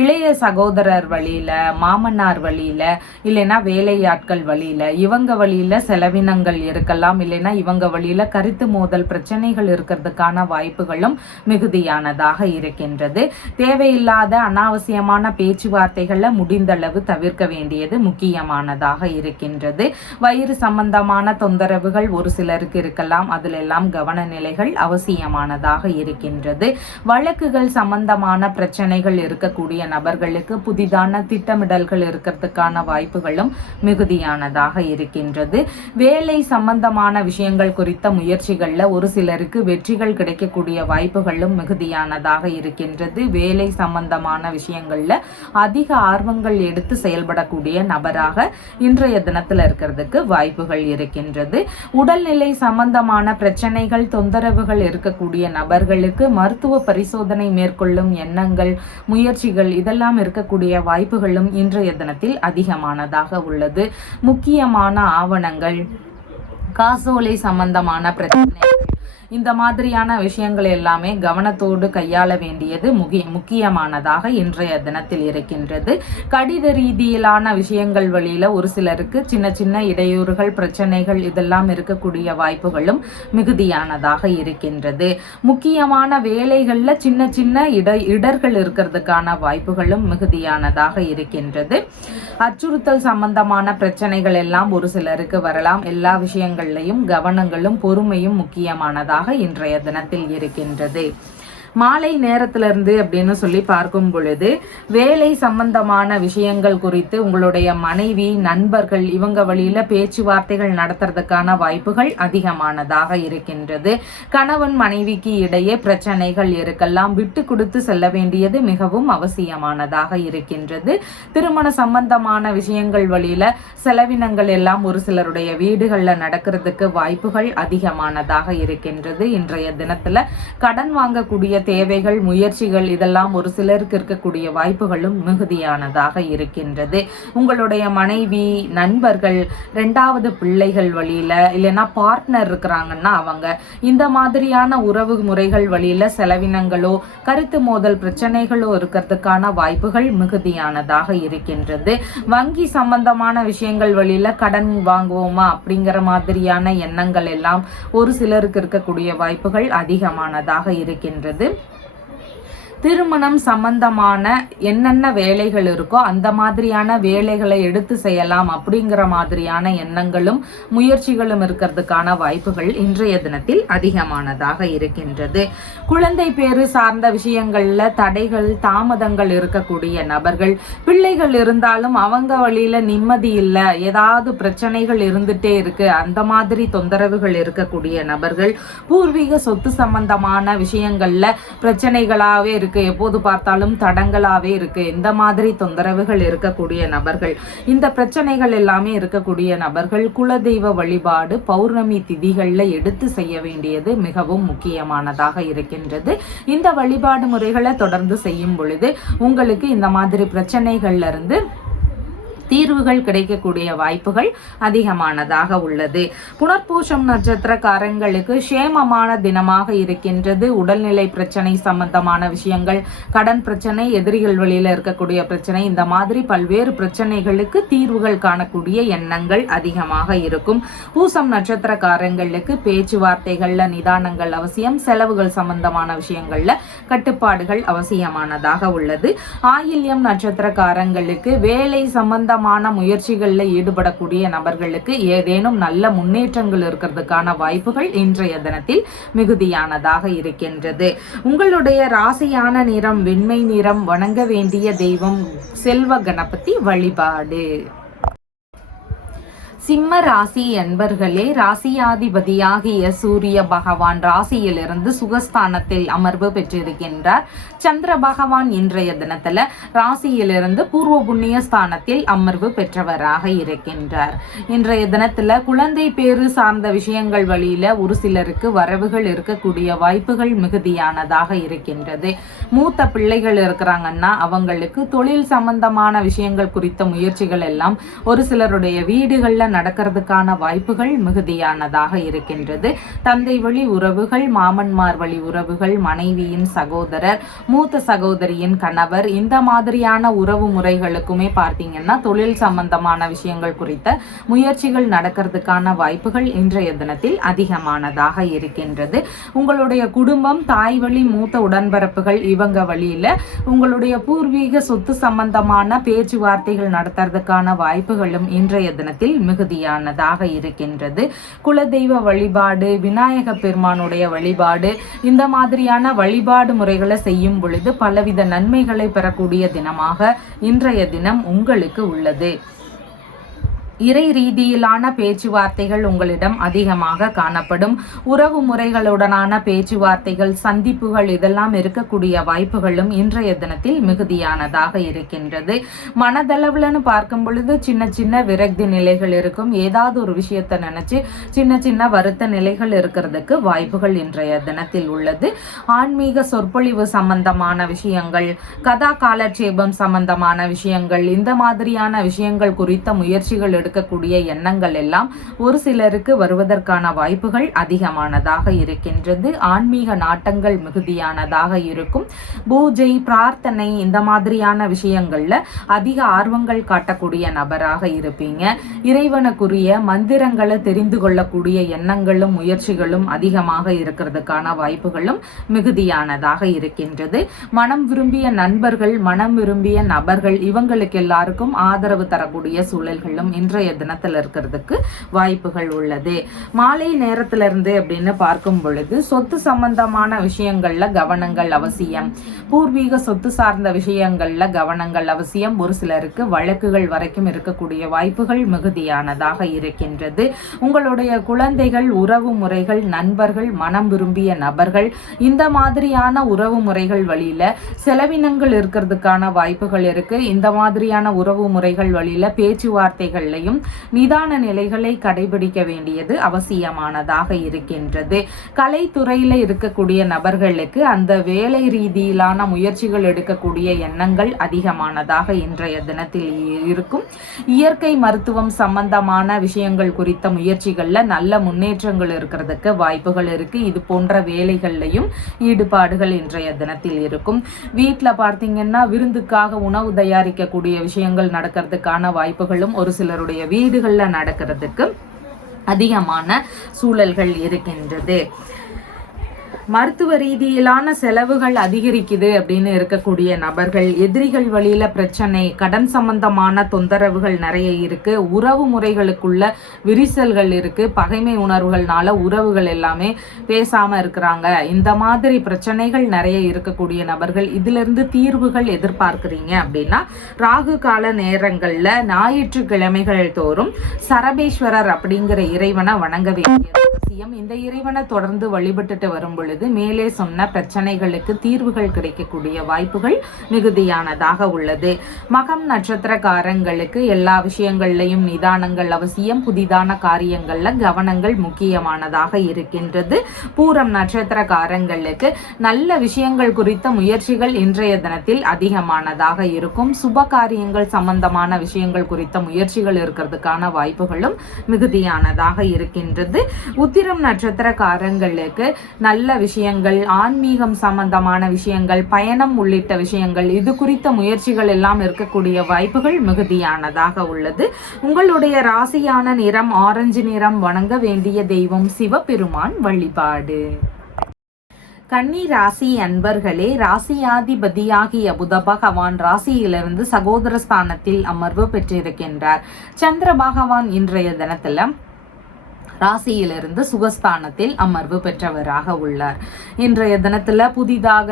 இளைய சகோதரர் வழியில, மாமனார் வழியில, இல்லைன்னா வேலையாட்கள் வழியில, இவங்க வழியில செலவினங்கள் இருக்கலாம். இல்லைன்னா இவங்க வழியில கருத்து மோதல் பிரச்சனைகள் இருக்கிறதுக்கான வாய்ப்புகளும் மிகுதியானதாக இருக்கின்றது. தேவையில்லாத அனாவசியமான பேச்சுவார்த்தைகளை முடிந்தளவு தவிர்க்க வேண்டியது முக்கியமானதாக இருக்கின்றது. வயிறு சம்பந்தமான தொந்தரவுகள் ஒரு சிலருக்கு இருக்கலாம். அதில் எல்லாம் கவன நிலைகள் அவசியமானதாக இருக்கின்றது. வழக்குகள் சம்பந்தமான பிரச்சனைகள் இருக்கக்கூடிய நபர்களுக்கு புதிதான திட்டமிடல்கள் இருக்கிறதுக்கான வாய்ப்புகளும் மிகுதியானதாக இருக்கின்றது. வேலை சம்பந்தமான விஷயங்கள் குறித்த முயற்சிகள்ல ஒரு சிலருக்கு வெற்றிகள் கிடைக்கக்கூடிய வாய்ப்புகளும் மிகுதியானதாக இருக்கின்றது. வேலை சம்பந்தமான விஷயங்கள்ல அதிக ஆர்வங்கள் எடுத்து செயல்படக்கூடிய நபராக இன்றைய தினத்துல இருக்கிறதுக்கு வாய்ப்புகள் இருக்கின்றது. உடல்நிலை சம்பந்தமான பிரச்சனைகள், தொந்தரவுகள் இருக்கக்கூடிய நபர்களுக்கு மருத்துவ பரிசோதனை மேற்கொள்ளும் எண்ணங்கள், முயற்சிகள் இதெல்லாம் இருக்கக்கூடிய வாய்ப்புகளும் இன்றைய தினத்தில் அதிகமானதாக உள்ளது. முக்கியமான ஆவணங்கள், காசோலை சம்பந்தமான பிரச்சனை, இந்த மாதிரியான விஷயங்கள் எல்லாமே கவனத்தோடு கையாள வேண்டியது முக்கியமானதாக இன்றைய தினத்தில் இருக்கின்றது. கடித ரீதியிலான விஷயங்கள் வழியில ஒரு சிலருக்கு சின்ன சின்ன இடையூறுகள், பிரச்சனைகள் இதெல்லாம் இருக்கக்கூடிய வாய்ப்புகளும் மிகுதியானதாக இருக்கின்றது. முக்கியமான வேலைகள்ல சின்ன சின்ன இடர்கள் இருக்கிறதுக்கான வாய்ப்புகளும் மிகுதியானதாக இருக்கின்றது. அச்சுறுத்தல் சம்பந்தமான பிரச்சனைகள் எல்லாம் ஒரு சிலருக்கு வரலாம். எல்லா விஷயங்கள்லையும் கவனங்களும் பொறுமையும் முக்கியமானதாக இன்றைய தினத்தில் இருக்கின்றது. மாலை நேரத்திலிருந்து அப்படின்னு சொல்லி பார்க்கும் பொழுது வேலை சம்பந்தமான விஷயங்கள் குறித்து உங்களுடைய மனைவி, நண்பர்கள் இவங்க வழியில பேச்சுவார்த்தைகள் நடத்துறதுக்கான வாய்ப்புகள் அதிகமானதாக இருக்கின்றது. கணவன் மனைவிக்கு இடையே பிரச்சனைகள் இருக்கலாம். விட்டு கொடுத்து செல்ல வேண்டியது மிகவும் அவசியமானதாக இருக்கின்றது. திருமண சம்பந்தமான விஷயங்கள் வழியில செலவினங்கள் எல்லாம் ஒரு சிலருடைய வீடுகள்ல நடக்கிறதுக்கு வாய்ப்புகள் அதிகமானதாக இருக்கின்றது. இன்றைய தினத்துல கடன் வாங்கக்கூடிய தேவைகள், முயற்சிகள் இதெல்லாம் ஒரு சிலருக்கு இருக்கக்கூடிய வாய்ப்புகளும் மிகுதியானதாக இருக்கின்றது. உங்களுடைய மனைவி, நண்பர்கள், 2வது பிள்ளைகள் வழியில, இல்லைன்னா பார்ட்னர் இருக்கிறாங்கன்னா அவங்க, இந்த மாதிரியான உறவு முறைகள் வழியில செலவினங்களோ கருத்து மோதல் பிரச்சனைகளோ இருக்கிறதுக்கான வாய்ப்புகள் மிகுதியானதாக இருக்கின்றது. வங்கி சம்பந்தமான விஷயங்கள் வழியில கடன் வாங்குவோமா அப்படிங்கிற மாதிரியான எண்ணங்கள் எல்லாம் ஒரு சிலருக்கு இருக்கக்கூடிய வாய்ப்புகள் அதிகமானதாக இருக்கின்றது. திருமணம் சம்பந்தமான என்னென்ன வேலைகள் இருக்கோ அந்த மாதிரியான வேலைகளை எடுத்து செய்யலாம் அப்படிங்கிற மாதிரியான எண்ணங்களும் முயற்சிகளும் இருக்கிறதுக்கான வாய்ப்புகள் இன்றைய தினத்தில் அதிகமானதாக இருக்கின்றது. குழந்தை பேரு சார்ந்த விஷயங்கள்ல தடைகள், தாமதங்கள் இருக்கக்கூடிய நபர்கள், பிள்ளைகள் இருந்தாலும் அவங்க வழியில நிம்மதி இல்லை, ஏதாவது பிரச்சனைகள் இருந்துட்டே இருக்கு, அந்த மாதிரி தொந்தரவுகள் இருக்கக்கூடிய நபர்கள், பூர்வீக சொத்து சம்பந்தமான விஷயங்கள்ல பிரச்சனைகளாவே இருக்கு, எப்போது பார்த்தாலும் தடங்களாவே இருக்கு, இந்த மாதிரி தொந்தரவுகள் இருக்கக்கூடிய நபர்கள், இந்த பிரச்சனைகள் எல்லாமே இருக்கக்கூடிய நபர்கள் குலதெய்வ வழிபாடு பௌர்ணமி திதிகள்ல எடுத்து செய்ய வேண்டியது மிகவும் முக்கியமானதாக இருக்கின்றது. இந்த வழிபாடு முறைகளை தொடர்ந்து செய்யும் பொழுது உங்களுக்கு இந்த மாதிரி பிரச்சனைகள்ல இருந்து தீர்வுகள் கிடைக்கக்கூடிய வாய்ப்புகள் அதிகமானதாக உள்ளது. புனர்பூசம் நட்சத்திரக்காரங்களுக்கு சேமமான தினமாக இருக்கின்றது. உடல்நிலை பிரச்சனை சம்பந்தமான விஷயங்கள், கடன் பிரச்சனை, எதிரிகள் வழியில இருக்கக்கூடிய பிரச்சனை, இந்த மாதிரி பல்வேறு பிரச்சனைகளுக்கு தீர்வுகள் காணக்கூடிய எண்ணங்கள் அதிகமாக இருக்கும். பூசம் நட்சத்திரக்காரங்களுக்கு பேச்சுவார்த்தைகள்ல நிதானங்கள் அவசியம். செலவுகள் சம்பந்தமான விஷயங்கள்ல கட்டுப்பாடுகள் அவசியமானதாக உள்ளது. ஆயில்யம் நட்சத்திரக்காரங்களுக்கு வேலை சம்பந்தமான முயற்சிகளில் ஈடுபடக்கூடிய நபர்களுக்கு ஏதேனும் நல்ல முன்னேற்றங்கள் இருக்கிறதுக்கான வாய்ப்புகள் இன்றைய தினத்தில் மிகுதியானதாக இருக்கின்றது. உங்களுடைய ராசியான நிறம் வெண்மை நிறம். வணங்க வேண்டிய தெய்வம் செல்வ கணபதி வழிபாடு. சிம்ம ராசி என்பர்களே, ராசியாதிபதியாகிய சூரிய பகவான் ராசியிலிருந்து சுகஸ்தானத்தில் அமர்வு பெற்றிருக்கின்றார். சந்திர பகவான் இன்றைய தினத்துல ராசியிலிருந்து பூர்வ புண்ணிய ஸ்தானத்தில் அமர்வு பெற்றவராக இருக்கின்றார். இன்றைய தினத்துல குழந்தை பேரு சார்ந்த விஷயங்கள் வழியில ஒரு சிலருக்கு வரவுகள் இருக்கக்கூடிய வாய்ப்புகள் மிகுதியானதாக இருக்கின்றது. மூத்த பிள்ளைகள் இருக்கிறாங்கன்னா அவங்களுக்கு தொழில் சம்பந்தமான விஷயங்கள் குறித்த முயற்சிகள் எல்லாம் ஒரு சிலருடைய வீடுகள்ல நடக்கிறதுக்கான வாய்ப்புகள் மிகுதியானதாக இருக்கின்றது. தந்தை வழி உறவுகள், மாமன்மார் வழி உறவுகள், மனைவியின் சகோதரர், மூத்த சகோதரியின் கணவர், இந்த மாதிரியான உறவு முறைகளுக்குமே பார்த்தீங்கன்னா தொழில் சம்பந்தமான விஷயங்கள் குறித்த முயற்சிகள் நடக்கிறதுக்கான வாய்ப்புகள் இன்றைய தினத்தில் அதிகமானதாக இருக்கின்றது. உங்களுடைய குடும்பம், தாய் வழி மூத்த உடன்பரப்புகள், இவங்க வழியில உங்களுடைய பூர்வீக சொத்து சம்பந்தமான பேச்சுவார்த்தைகள் நடத்துறதுக்கான வாய்ப்புகளும் இன்றைய தினத்தில் மிகுதியானதாக இருக்கின்றது. குலதெய்வ வழிபாடு, விநாயக பெருமானுடைய வழிபாடு, இந்த மாதிரியான வழிபாடு முறைகளை செய்யும் பொழுது பலவித நன்மைகளை பெறக்கூடிய தினமாக இன்றைய தினம் உங்களுக்கு உள்ளது. இறை ரீதியிலான பேச்சுவார்த்தைகள் உங்களிடம் அதிகமாக காணப்படும். உறவு முறைகளுடனான பேச்சுவார்த்தைகள், சந்திப்புகள் இதெல்லாம் இருக்கக்கூடிய வாய்ப்புகளும் இன்றைய தினத்தில் மிகுதியானதாக இருக்கின்றது. மனதளவுலன்னு பார்க்கும் பொழுது சின்ன சின்ன விரக்தி நிலைகள் இருக்கும். ஏதாவது ஒரு விஷயத்தை நினைச்சு சின்ன சின்ன வருத்த நிலைகள் இருக்கிறதுக்கு வாய்ப்புகள் இன்றைய தினத்தில் உள்ளது. ஆன்மீக சொற்பொழிவு சம்பந்தமான விஷயங்கள், கதா காலட்சேபம் சம்பந்தமான விஷயங்கள், இந்த மாதிரியான விஷயங்கள் குறித்த முயற்சிகள் இருக்கக்கூடிய எண்ணங்கள் எல்லாம் ஒரு சிலருக்கு வருவதற்கான வாய்ப்புகள் அதிகமானதாக இருக்கின்றது. ஆன்மீக நாட்டங்கள் மிகுதியானதாக இருக்கும். பூஜை, பிரார்த்தனை, இந்த மாதிரியான விஷயங்கள்ல அதிக ஆர்வங்கள் காட்டக்கூடிய நபராக இருப்பீங்க. இறைவனுக்குரிய மந்திரங்களை தெரிந்து கொள்ளக்கூடிய எண்ணங்களும் முயற்சிகளும் அதிகமாக இருக்கிறதுக்கான வாய்ப்புகளும் மிகுதியானதாக இருக்கின்றது. மனம் விரும்பிய நண்பர்கள், மனம் விரும்பிய நபர்கள், இவங்களுக்கு எல்லாருக்கும் ஆதரவு தரக்கூடிய சூழல்களும் இன்றைய தினத்துல இருக்கிறதுக்கு வாய்ப்புகள் உள்ளது. மாலை நேரத்திலிருந்து அப்படின்னு பார்க்கும் பொழுது சொத்து சம்பந்தமான விஷயங்கள்ல கவனங்கள் அவசியம். பூர்வீக சொத்து சார்ந்த விஷயங்கள்ல கவனங்கள் அவசியம். ஒரு சிலருக்கு வழக்குகள் வரைக்கும் இருக்கக்கூடிய வாய்ப்புகள் மிகுதியானதாக இருக்கின்றது. உங்களுடைய குழந்தைகள், உறவு முறைகள், நண்பர்கள், மனம் விரும்பிய நபர்கள், இந்த மாதிரியான உறவு முறைகள் வழியில செலவினங்கள் இருக்கிறதுக்கான வாய்ப்புகள் இருக்கு. இந்த மாதிரியான உறவு முறைகள் வழியில பேச்சுவார்த்தைகள்லையும் நிதான நிலைகளை கடைபிடிக்க வேண்டியது அவசியமானதாக இருக்கின்றது. கலைத்துறையில இருக்கக்கூடிய நபர்களுக்கு அந்த வேலை ரீதியிலான முயற்சிகள் எடுக்கக்கூடிய எண்ணங்கள் அதிகமானதாக இன்றைய தினத்தில் இருக்கும். இயற்கை மருத்துவம் சம்பந்தமான விஷயங்கள் குறித்த முயற்சிகள்ல நல்ல முன்னேற்றங்கள் இருக்கிறதுக்கு வாய்ப்புகள் இருக்கு. இது போன்ற வேலைகள்லையும் ஈடுபாடுகள் இன்றைய தினத்தில் இருக்கும். வீட்டில் பார்த்தீங்கன்னா விருந்துக்காக உணவு தயாரிக்கக்கூடிய விஷயங்கள் நடக்கிறதுக்கான வாய்ப்புகளும் ஒரு சிலருடைய வீடுகள்ல நடக்கிறதுக்கு அதிகமான சூழல்கள் இருக்கின்றது. மருத்துவ ரீதியிலான செலவுகள் அதிகரிக்குது அப்படின்னு இருக்கக்கூடிய நபர்கள், எதிரிகள் வழியில பிரச்சனை, கடன் சம்பந்தமான தொந்தரவுகள் நிறைய இருக்கு. உறவு முறைகளுக்குள்ள விரிசல்கள் இருக்கு. பகைமை உணர்வுகள்னால உறவுகள் எல்லாமே பேசாம இருக்கிறாங்க. இந்த மாதிரி பிரச்சனைகள் நிறைய இருக்கக்கூடிய நபர்கள் இதிலிருந்து தீர்வுகள் எதிர்பார்க்கிறீங்க அப்படின்னா ராகு கால நேரங்கள்ல ஞாயிற்றுக்கிழமைகள் தோறும் சரபேஸ்வரர் அப்படிங்கிற இறைவனை வணங்க வேண்டியது அவசியம். இந்த இறைவனை தொடர்ந்து வழிபட்டுட்டு வரும் பொழுது உள்ளது. மேலே சொன்ன பிரச்சனைகளுக்கு தீர்வுகள் கிடைக்கக்கூடிய வாய்ப்புகள் மிகுதியானதாக உள்ளது. மகம் நட்சத்திரக்காரங்களுக்கு எல்லா விஷயங்கள்லையும் நிதானங்கள் அவசியம். புதிதான காரியங்கள்ல கவனங்கள் முக்கியமானதாக இருக்கின்றது. பூரம் நட்சத்திரக்காரங்களுக்கு நல்ல விஷயங்கள் குறித்த முயற்சிகள் இன்றைய தினத்தில் அதிகமானதாக இருக்கும். சுப காரியங்கள் சம்பந்தமான விஷயங்கள் குறித்த முயற்சிகள் இருக்கிறதுக்கான வாய்ப்புகளும் மிகுதியானதாக இருக்கின்றது. உத்திரம் நட்சத்திரக்காரங்களுக்கு நல்ல விஷயங்கள், ஆன்மீகம் சம்பந்தமான விஷயங்கள், பயணம் உள்ளிட்ட விஷயங்கள் இது குறித்த முயற்சிகள் எல்லாம் இருக்கக்கூடிய வாய்ப்புகள் மிகுதியானதாக உள்ளது. உங்களுடைய ராசியான நிறம் ஆரஞ்சு நிறம். வணங்க வேண்டிய தெய்வம் சிவபெருமான் வழிபாடு. கன்னி ராசி அன்பர்களே, ராசியாதிபதியாகிய புத பகவான் ராசியிலிருந்து சகோதர ஸ்தானத்தில் அமர்வு பெற்றிருக்கின்றார். சந்திர பகவான் இன்றைய தினத்துல ராசியிலிருந்து சுகஸ்தானத்தில் அமர்வு பெற்றவராக உள்ளார். இன்றைய தினத்துல புதிதாக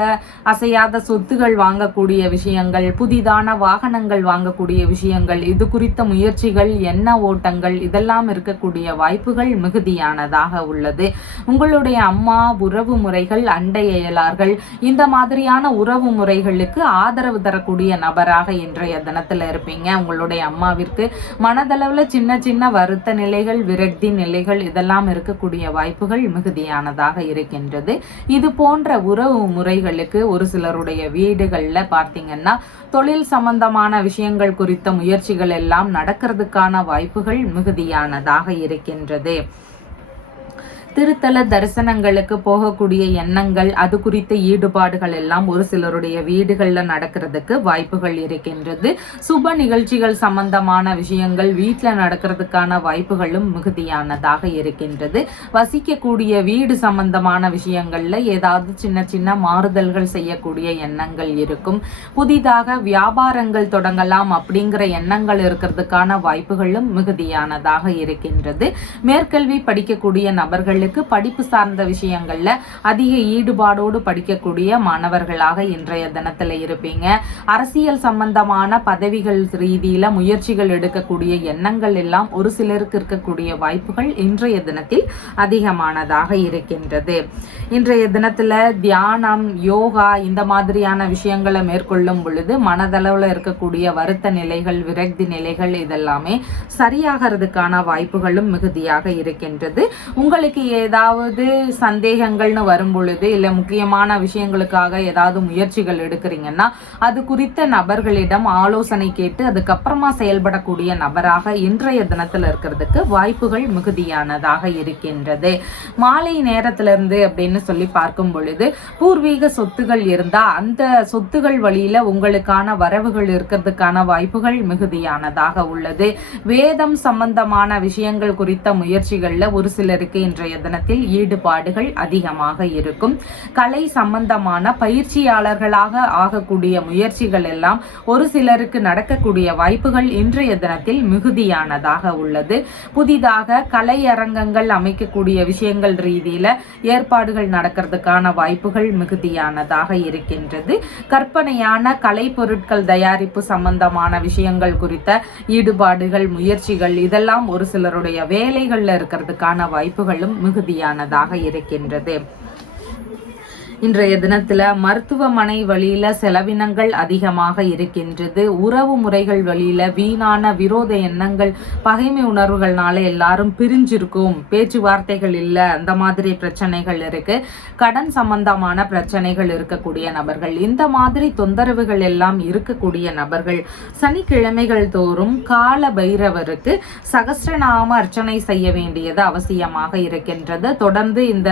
அசையாத சொத்துகள் வாங்கக்கூடிய விஷயங்கள், புதிதான வாகனங்கள் வாங்கக்கூடிய விஷயங்கள் இது குறித்த முயற்சிகள், எண்ண ஓட்டங்கள் இதெல்லாம் இருக்கக்கூடிய வாய்ப்புகள் மிகுதியானதாக உள்ளது. உங்களுடைய அம்மா, உறவு முறைகள், அண்டை அயலார்கள் இந்த மாதிரியான உறவு முறைகளுக்கு ஆதரவு தரக்கூடிய நபராக இன்றைய தினத்துல இருப்பீங்க. உங்களுடைய அம்மாவிற்கு மனதளவுல சின்ன சின்ன வருத்த நிலைகள், விரக்தி நிலைகள் இதெல்லாம் இருக்கக்கூடிய வாய்ப்புகள் மிகுதியானதாக இருக்கின்றது. இது போன்ற உறவு முறைகளுக்கு ஒரு சிலருடைய வீடுகள்ல பார்த்தீங்கன்னா தொழில் சம்பந்தமான விஷயங்கள் குறித்த முயற்சிகள் எல்லாம் நடக்கிறதுக்கான வாய்ப்புகள் மிகுதியானதாக இருக்கின்றது. திருத்தல தரிசனங்களுக்கு போகக்கூடிய எண்ணங்கள், அது குறித்த ஈடுபாடுகள் எல்லாம் ஒரு சிலருடைய வீடுகளில் நடக்கிறதுக்கு வாய்ப்புகள் இருக்கின்றது. சுப நிகழ்ச்சிகள் சம்பந்தமான விஷயங்கள் வீட்டில் நடக்கிறதுக்கான வாய்ப்புகளும் மிகுதியானதாக இருக்கின்றது. வசிக்கக்கூடிய வீடு சம்பந்தமான விஷயங்கள்ல ஏதாவது சின்ன சின்ன மாறுதல்கள் செய்யக்கூடிய எண்ணங்கள் இருக்கும். புதிதாக வியாபாரங்கள் தொடங்கலாம் அப்படிங்கிற எண்ணங்கள் இருக்கிறதுக்கான வாய்ப்புகளும் மிகுதியானதாக இருக்கின்றது. மேற்கல்வி படிக்கக்கூடிய நபர்கள் படிப்பு சார்ந்த விஷயங்கள்ல அதிக ஈடுபாடோடு படிக்கக்கூடிய மாணவர்களாக இன்றைய தினத்துல இருப்பீங்க. அரசியல் சம்பந்தமான பதவிகள் ரீதியில முயற்சிகள் எடுக்கக்கூடிய எண்ணங்கள் எல்லாம் ஒரு சிலருக்கு இருக்கக்கூடிய வாய்ப்புகள் இன்றைய தினத்தில் அதிகமானதாக இருக்கின்றது. இன்றைய தினத்துல தியானம், யோகா இந்த மாதிரியான விஷயங்களை மேற்கொள்ளும் பொழுது மனதளவுல இருக்கக்கூடிய வருத்த நிலைகள், விரக்தி நிலைகள் இதெல்லாமே சரியாகிறதுக்கான வாய்ப்புகளும் மிகுதியாக இருக்கின்றது. உங்களுக்கு ஏதாவது சந்தேகங்கள்னு வரும் பொழுது இல்ல முக்கியமான விஷயங்களுக்காக ஏதாவது முயற்சிகள் எடுக்கிறீங்கன்னா அது குறித்த நபர்களிடம் ஆலோசனை கேட்டு அதுக்கப்புறமா செயல்படக்கூடிய நபராக இன்றைய தினத்துல இருக்கிறதுக்கு வாய்ப்புகள் மிகுதியானதாக இருக்கின்றது. மாலை நேரத்திலிருந்து அப்படின்னு சொல்லி பார்க்கும் பொழுது பூர்வீக சொத்துகள் இருந்தா அந்த சொத்துகள் வழியில உங்களுக்கான வரவுகள் இருக்கிறதுக்கான வாய்ப்புகள் மிகுதியானதாக உள்ளது. வேதம் சம்பந்தமான விஷயங்கள் குறித்த முயற்சிகள்ல ஒரு சிலருக்கு இன்றைய தினத்தில் ஈடுபாடுகள் அதிகமாக இருக்கும். கலை சம்பந்தமான பயிற்சியாளர்களாக ஆகக்கூடிய முயற்சிகள் எல்லாம் ஒரு சிலருக்கு நடக்கக்கூடிய வாய்ப்புகள் இன்றைய தினத்தில் மிகுதியானதாக உள்ளது. புதிதாக கலையரங்கங்கள் அமைக்கக்கூடிய விஷயங்கள் ரீதியில ஏற்பாடுகள் நடக்கிறதுக்கான வாய்ப்புகள் மிகுதியானதாக இருக்கின்றது. கற்பனையான கலை பொருட்கள் தயாரிப்பு சம்பந்தமான விஷயங்கள் குறித்த ஈடுபாடுகள், முயற்சிகள் இதெல்லாம் ஒரு சிலருடைய வேலைகள்ல இருக்கிறதுக்கான வாய்ப்புகளும் மிகுதியானதாக இருக்கின்றது. இன்றைய தினத்துல மருத்துவமனை வழியில செலவினங்கள் அதிகமாக இருக்கின்றது. உறவு முறைகள் வழியில வீணான விரோத எண்ணங்கள், பகைமை உணர்வுகள்னால எல்லாரும் பிரிஞ்சிருக்கும், பேச்சுவார்த்தைகள் இல்லை, அந்த மாதிரி பிரச்சனைகள் இருக்கு. கடன் சம்பந்தமான பிரச்சனைகள் இருக்கக்கூடிய நபர்கள், இந்த மாதிரி தொந்தரவுகள் எல்லாம் இருக்கக்கூடிய நபர்கள் சனிக்கிழமைகள் தோறும் கால பைரவருக்கு சகஸ்ரநாம அர்ச்சனை செய்ய வேண்டியது அவசியமாக இருக்கின்றது. தொடர்ந்து இந்த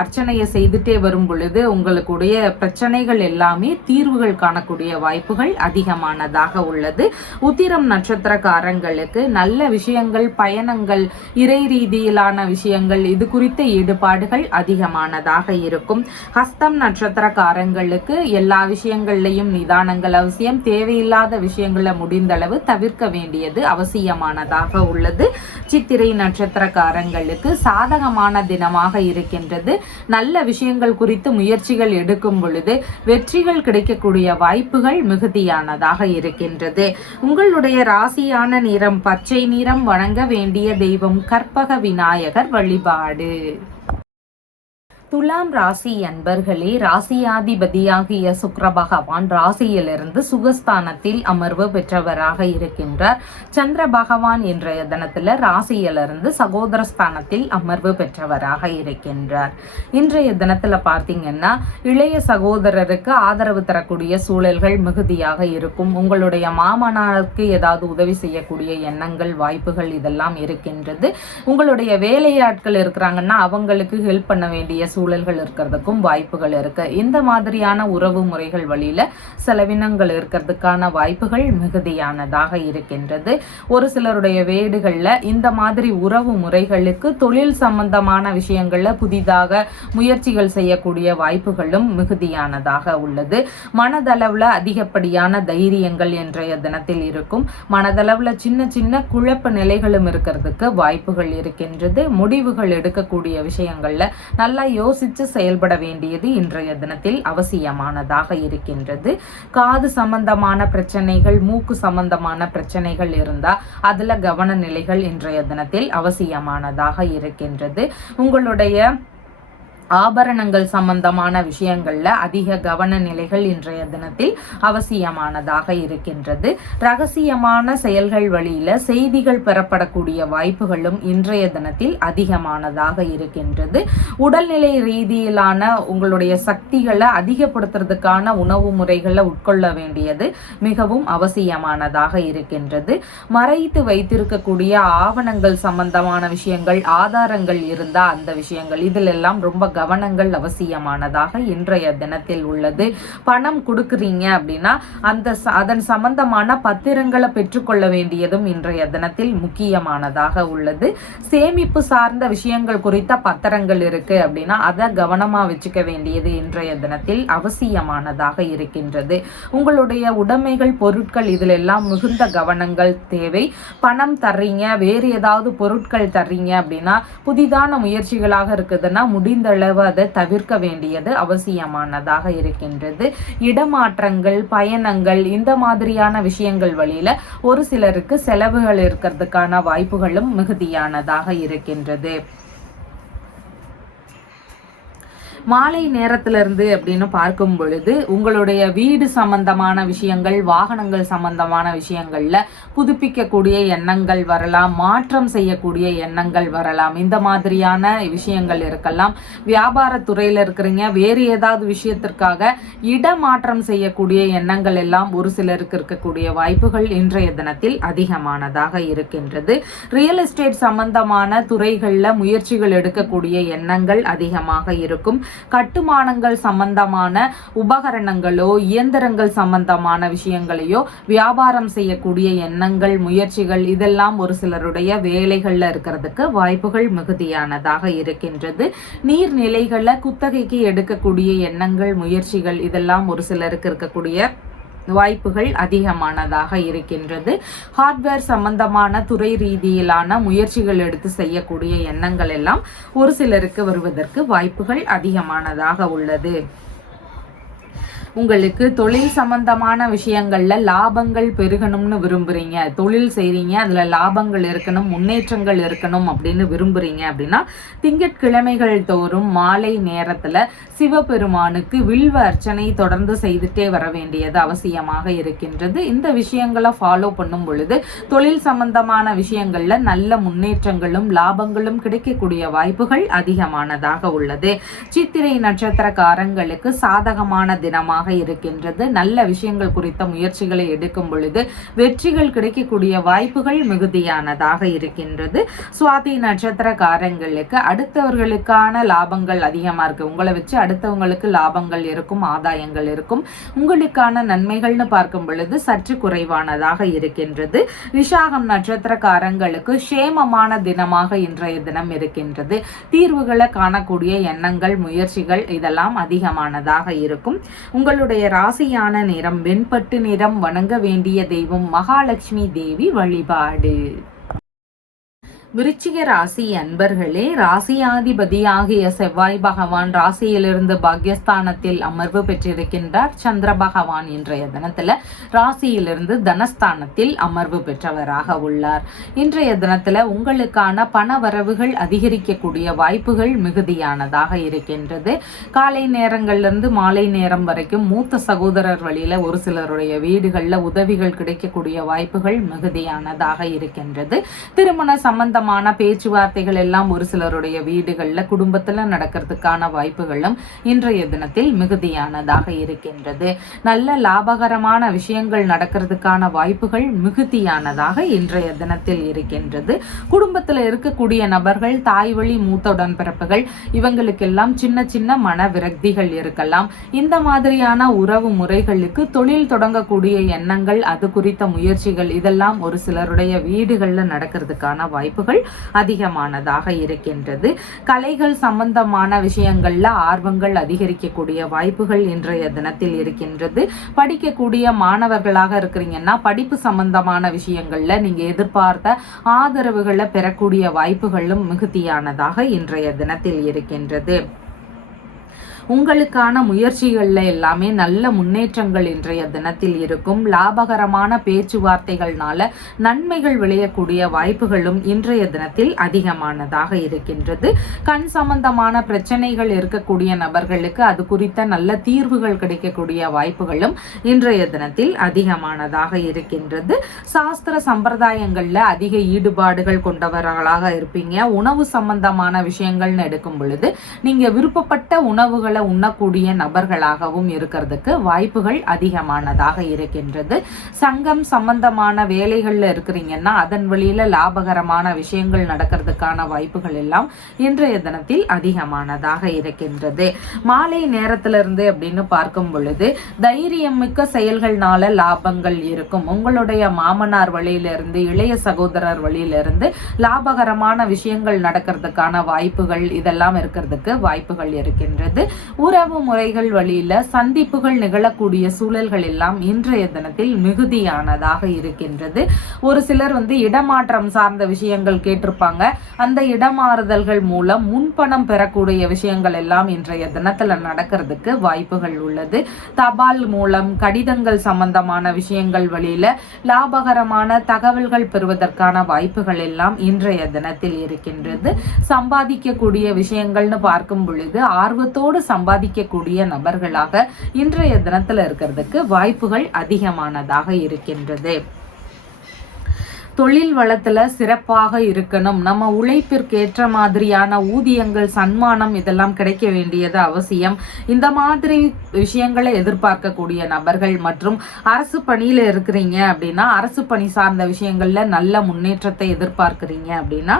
அர்ச்சனையை செய்துட்டே வரும் பொழுது உங்களுடைய பிரச்சனைகள் எல்லாமே தீர்வுகள் காணக்கூடிய வாய்ப்புகள் அதிகமானதாக உள்ளது. உத்திரம் நட்சத்திரக்காரங்களுக்கு நல்ல விஷயங்கள், பயணங்கள், இறை ரீதியிலான விஷயங்கள் இது குறித்த ஈடுபாடுகள் அதிகமானதாக இருக்கும். ஹஸ்தம் நட்சத்திரக்காரங்களுக்கு எல்லா விஷயங்கள்லையும் நிதானங்கள் அவசியம். தேவையில்லாத விஷயங்களை முடிந்தளவு தவிர்க்க வேண்டியது அவசியமானதாக உள்ளது. சித்திரை நட்சத்திரக்காரங்களுக்கு சாதகமான தினமாக இருக்கின்றது. நல்ல விஷயங்கள் குறித்து முயற்சிகள் எடுக்கும் பொழுது வெற்றிகள் கிடைக்கக்கூடிய வாய்ப்புகள் மிகுதியானதாக இருக்கின்றது. உங்களுடைய ராசியான நிறம் பச்சை நிறம். வணங்க வேண்டிய தெய்வம் கற்பக விநாயகர் வழிபாடு. துலாம் ராசி அன்பர்களே, ராசியாதிபதியாகிய சுக்கிர பகவான் ராசியிலிருந்து சுகஸ்தானத்தில் அமர்வு பெற்றவராக இருக்கின்றார். சந்திர பகவான் இன்றைய தினத்துல ராசியிலிருந்து சகோதரஸ்தானத்தில் அமர்வு பெற்றவராக இருக்கின்றார். இன்றைய தினத்துல பார்த்தீங்கன்னா இளைய சகோதரருக்கு ஆதரவு தரக்கூடிய சூழல்கள் மிகுதியாக இருக்கும். உங்களுடைய மாமனாருக்கு ஏதாவது உதவி செய்யக்கூடிய எண்ணங்கள், வாய்ப்புகள் இதெல்லாம் இருக்கின்றது. உங்களுடைய வேலையாட்கள் இருக்கிறாங்கன்னா அவங்களுக்கு ஹெல்ப் பண்ண வேண்டிய சூழல்கள் இருக்கிறதுக்கும் வாய்ப்புகள் இருக்கு. இந்த மாதிரியான உறவு முறைகள் வழியில செலவினங்கள் இருக்கிறதுக்கான வாய்ப்புகள் மிகுதியானதாக இருக்கின்றது. ஒரு சிலருடைய வீடுகள்ல இந்த மாதிரி உறவு முறைகளுக்கு தொழில் சம்பந்தமான விஷயங்கள்ல புதிதாக முயற்சிகள் செய்யக்கூடிய வாய்ப்புகளும் மிகுதியானதாக உள்ளது. மனதளவுல அதிகப்படியான தைரியங்கள் இன்றைய தினத்தில் இருக்கும். மனதளவுல சின்ன சின்ன குழப்ப நிலைகளும் இருக்கிறதுக்கு வாய்ப்புகள் இருக்கின்றது. முடிவுகள் எடுக்கக்கூடிய விஷயங்கள்ல நல்லா யோசிச்சு செயல்பட வேண்டியது இன்றைய தினத்தில் அவசியமானதாக இருக்கின்றது. காது சம்பந்தமான பிரச்சனைகள், மூக்கு சம்பந்தமான பிரச்சனைகள் இருந்தா அதுல கவன நிலைகள் இன்றைய தினத்தில் அவசியமானதாக இருக்கின்றது. உங்களுடைய ஆபரணங்கள் சம்பந்தமான விஷயங்கள்ல அதிக கவன நிலைகள் இன்றைய தினத்தில் அவசியமானதாக இருக்கின்றது. ரகசியமான செயல்கள் வழியில செய்திகள் பெறப்படக்கூடிய வாய்ப்புகளும் இன்றைய தினத்தில் அதிகமானதாக இருக்கின்றது. உடல்நிலை ரீதியிலான உங்களுடைய சக்திகளை அதிகப்படுத்துறதுக்கான உணவு முறைகளை உட்கொள்ள வேண்டியது மிகவும் அவசியமானதாக இருக்கின்றது. மறைத்து வைத்திருக்கக்கூடிய ஆவணங்கள் சம்பந்தமான விஷயங்கள், ஆதாரங்கள் இருந்தா அந்த விஷயங்கள் இதிலெல்லாம் ரொம்ப கவனங்கள் அவசியமானதாக இன்றைய தினத்தில் உள்ளது. பணம் கொடுக்குறீங்க அப்படின்னா அதன் சம்பந்தமான பத்திரங்களை பெற்றுக்கொள்ள வேண்டியதும் இன்றைய தினத்தில் முக்கியமானதாக உள்ளது. சேமிப்பு சார்ந்த விஷயங்கள் குறித்த பத்திரங்கள் இருக்கு அப்படின்னா அதை கவனமா வச்சுக்க வேண்டியது இன்றைய தினத்தில் அவசியமானதாக இருக்கின்றது. உங்களுடைய உடைமைகள், பொருட்கள் இதில் எல்லாம் மிகுந்த கவனங்கள் தேவை. பணம் தர்றீங்க, வேறு ஏதாவது பொருட்கள் தர்றீங்க அப்படின்னா புதிதான முயற்சிகளாக இருக்குதுன்னா முடிந்த அதை தவிர்க்க வேண்டியது அவசியமானதாக இருக்கின்றது. இடமாற்றங்கள், பயணங்கள் இந்த மாதிரியான விஷயங்கள் வழியில ஒரு சிலருக்கு செலவுகள் இருக்கிறதுக்கான வாய்ப்புகளும் மிகுதியானதாக இருக்கின்றது. மாலை நேரத்திலிருந்து அப்படின்னு பார்க்கும் பொழுது உங்களுடைய வீடு சம்பந்தமான விஷயங்கள், வாகனங்கள் சம்பந்தமான விஷயங்கள்ல புதுப்பிக்கக்கூடிய எண்ணங்கள் வரலாம், மாற்றம் செய்யக்கூடிய எண்ணங்கள் வரலாம். இந்த மாதிரியான விஷயங்கள் இருக்கலாம். வியாபாரத்துறையில இருக்கிறீங்க, வேறு ஏதாவது விஷயத்திற்காக இடமாற்றம் செய்யக்கூடிய எண்ணங்கள் எல்லாம் ஒரு சிலருக்கு இருக்கக்கூடிய வாய்ப்புகள் இன்றைய தினத்தில் அதிகமானதாக இருக்கின்றது. ரியல் எஸ்டேட் சம்பந்தமான துறைகள்ல முயற்சிகள் எடுக்கக்கூடிய எண்ணங்கள் அதிகமாக இருக்கும். கட்டுமானங்கள் சம்பந்தமான உபகரணங்களோ, இயந்திரங்கள் சம்பந்தமான விஷயங்களையோ வியாபாரம் செய்யக்கூடிய எண்ணங்கள், முயற்சிகள் இதெல்லாம் ஒரு சிலருடைய வேலைகள்ல இருக்கிறதுக்கு வாய்ப்புகள் மிகுதியானதாக இருக்கின்றது. நீர்நிலைகளை குத்தகைக்கு எடுக்கக்கூடிய எண்ணங்கள், முயற்சிகள் இதெல்லாம் ஒரு சிலருக்கு இருக்கக்கூடிய வாய்ப்புகள் அதிகமானதாக இருக்கின்றது. ஹார்ட்வேர் சம்பந்தமான துறை ரீதியிலான முயற்சிகள் எடுத்து செய்யக்கூடிய எண்ணங்கள் எல்லாம் ஒரு சிலருக்கு வருவதற்கு வாய்ப்புகள் அதிகமானதாக உள்ளது. உங்களுக்கு தொழில் சம்பந்தமான விஷயங்கள்ல லாபங்கள் பெருகணும்னு விரும்புறீங்க, தொழில் செய்றீங்க, அதுல லாபங்கள் இருக்கணும், முன்னேற்றங்கள் இருக்கணும் அப்படின்னு விரும்புறீங்க அப்படின்னா திங்கட்கிழமைகள் தோறும் மாலை நேரத்துல சிவபெருமானுக்கு வில்வ அர்ச்சனை தொடர்ந்து செய்துட்டே வர வேண்டியது அவசியமாக இருக்கின்றது. இந்த விஷயங்களை ஃபாலோ பண்ணும் பொழுது தொழில் சம்பந்தமான விஷயங்கள்ல நல்ல முன்னேற்றங்களும் லாபங்களும் கிடைக்கக்கூடிய வாய்ப்புகள் அதிகமானதாக உள்ளது. சித்திரை நட்சத்திரக்காரங்களுக்கு சாதகமான தினமாக இருக்கின்றது. நல்ல விஷயங்கள் குறித்த முயற்சிகளை எடுக்கும் பொழுது வெற்றிகள் கிடைக்கக்கூடிய வாய்ப்புகள் மிகுதியானதாக இருக்கின்றது. சுவாதி நட்சத்திரக்காரங்களுக்கு அடுத்தவர்களுக்கான லாபங்கள் அதிகமா இருக்கு. உங்களை வச்சு அடுத்தவங்களுக்கு லாபங்கள் இருக்கும், ஆதாயங்கள் இருக்கும். உங்களுக்கான நன்மைகள்னு பார்க்கும் பொழுது சற்று குறைவானதாக இருக்கின்றது. விசாகம் நட்சத்திரக்காரங்களுக்கு சேமமான தினமாக இன்றைய தினம் இருக்கின்றது. தீர்வுகளை காணக்கூடிய எண்ணங்கள், முயற்சிகள் இதெல்லாம் அதிகமானதாக இருக்கும். உங்களுடைய ராசியான நிறம் வெண்பட்டு நிறம். வணங்க வேண்டிய தெய்வம் மகாலட்சுமி தேவி வழிபாடு. விருச்சிக ராசி அன்பர்களே, ராசியாதிபதியாகிய செவ்வாய் பகவான் ராசியிலிருந்து பாக்யஸ்தானத்தில் அமர்வு பெற்றிருக்கின்றார். சந்திர பகவான் இன்றைய தினத்துல ராசியிலிருந்து தனஸ்தானத்தில் அமர்வு பெற்றவராக உள்ளார். இன்றைய தினத்துல உங்களுக்கான பண வரவுகள் அதிகரிக்கக்கூடிய வாய்ப்புகள் மிகுதியானதாக இருக்கின்றது. காலை நேரங்கள்லிருந்து மாலை நேரம் வரைக்கும் மூத்த சகோதரர் வழியில ஒரு சிலருடைய வீடுகள்ல உதவிகள் கிடைக்கக்கூடிய வாய்ப்புகள் மிகுதியானதாக இருக்கின்றது. திருமண சம்பந்த பேச்சுவார்த்தைகள் எல்லாம் ஒரு சிலருடைய வீடுகள்ல குடும்பத்துல நடக்கிறதுக்கான வாய்ப்புகளும் இன்றைய தினத்தில் மிகுதியானதாக இருக்கின்றது. நல்ல லாபகரமான விஷயங்கள் நடக்கிறதுக்கான வாய்ப்புகள் மிகுதியானதாக இன்றைய தினத்தில் இருக்கின்றது. குடும்பத்துல இருக்கக்கூடிய நபர்கள், தாய் வழி மூத்த உடன்பிறப்புகள், இவங்களுக்கெல்லாம் சின்ன சின்ன மன விரக்திகள் இருக்கலாம். இந்த மாதிரியான உறவு முறைகளுக்கு தொழில் தொடங்கக்கூடிய எண்ணங்கள், அது குறித்த முயற்சிகள் இதெல்லாம் ஒரு சிலருடைய வீடுகள்ல நடக்கிறதுக்கான வாய்ப்புகள் அதிகமானதாக இருக்கின்றது. கலைகள் சம்பந்தமான விஷயங்கள்ல ஆர்வங்கள் அதிகரிக்கக்கூடிய வாய்ப்புகள் இன்றைய தினத்தில் இருக்கின்றது. படிக்கக்கூடிய மாணவர்களாக இருக்கிறீங்கன்னா படிப்பு சம்பந்தமான விஷயங்கள்ல நீங்க எதிர்பார்த்த ஆதரவுகளை பெறக்கூடிய வாய்ப்புகளும் மிகுதியானதாக இன்றைய தினத்தில் இருக்கின்றது. உங்களுக்கான முயற்சிகள்ல எல்லாமே நல்ல முன்னேற்றங்கள் இன்றைய தினத்தில் இருக்கும். லாபகரமான பேச்சுவார்த்தைகள்னால நன்மைகள் விளையக்கூடிய வாய்ப்புகளும் இன்றைய தினத்தில் அதிகமானதாக இருக்கின்றது. கண் சம்பந்தமான பிரச்சனைகள் இருக்கக்கூடிய நபர்களுக்கு அது குறித்த நல்ல தீர்வுகள் கிடைக்கக்கூடிய வாய்ப்புகளும் இன்றைய தினத்தில் அதிகமானதாக இருக்கின்றது. சாஸ்திர சம்பிரதாயங்கள்ல அதிக ஈடுபாடுகள் கொண்டவர்களாக இருப்பீங்க. உணவு சம்பந்தமான விஷயங்கள்னு எடுக்கும் பொழுது நீங்க விருப்பப்பட்ட உணவுகள் உண்ணக்கூடிய நபர்களாகவும் இருக்கிறதுக்கு வாய்ப்புகள் அதிகமானதாக இருக்கின்றது. சங்கம் சம்பந்தமான வேலைகள்ல இருக்கிறீங்கன்னா அதன் வழியில லாபகரமான விஷயங்கள் நடக்கிறதுக்கான வாய்ப்புகள் எல்லாம் இன்றைய தினத்தில் அதிகமானதாக இருக்கின்றது. மாலை நேரத்திலிருந்து அப்படின்னு பார்க்கும் பொழுது தைரியம் மிக்க செயல்கள்னால லாபங்கள் இருக்கும். உங்களுடைய மாமனார் வழியிலிருந்து, இளைய சகோதரர் வழியிலிருந்து லாபகரமான விஷயங்கள் நடக்கிறதுக்கான வாய்ப்புகள் இதெல்லாம் இருக்கிறதுக்கு வாய்ப்புகள் இருக்கின்றது. உறவு முறைகள் வழியில சந்திப்புகள் நிகழக்கூடிய சூழல்கள் எல்லாம் இன்றைய தினத்தில் மிகுதியானதாக இருக்கின்றது. ஒரு சிலர் இடமாற்றம் சார்ந்த விஷயங்கள் கேட்டிருப்பாங்க. அந்த இடமாறுதல்கள் மூலம் முன்பணம் பெறக்கூடிய விஷயங்கள் எல்லாம் இன்றைய தினத்துல நடக்கிறதுக்கு வாய்ப்புகள் உள்ளது. தபால் மூலம் கடிதங்கள் சம்பந்தமான விஷயங்கள் வழியில லாபகரமான தகவல்கள் பெறுவதற்கான வாய்ப்புகள் எல்லாம் இன்றைய தினத்தில் இருக்கின்றது. சம்பாதிக்கக்கூடிய விஷயங்கள்னு பார்க்கும் பொழுது ஆர்வத்தோடு சம்பாதிக்கக்கூடிய நபர்களாக இன்றைய தினத்துல இருக்கிறதுக்கு வாய்ப்புகள் அதிகமானதாக இருக்கின்றது. தொழில் வளத்துல சிறப்பாக இருக்கணும். நம்ம உழைப்பிற்கு ஏற்ற மாதிரியான ஊதியங்கள், சன்மானம் இதெல்லாம் கிடைக்க வேண்டியது அவசியம். இந்த மாதிரி விஷயங்களை எதிர்பார்க்கக்கூடிய நபர்கள் மற்றும் அரசு பணியில இருக்கிறீங்க அப்படின்னா அரசு பணி சார்ந்த விஷயங்கள்ல நல்ல முன்னேற்றத்தை எதிர்பார்க்கிறீங்க அப்படின்னா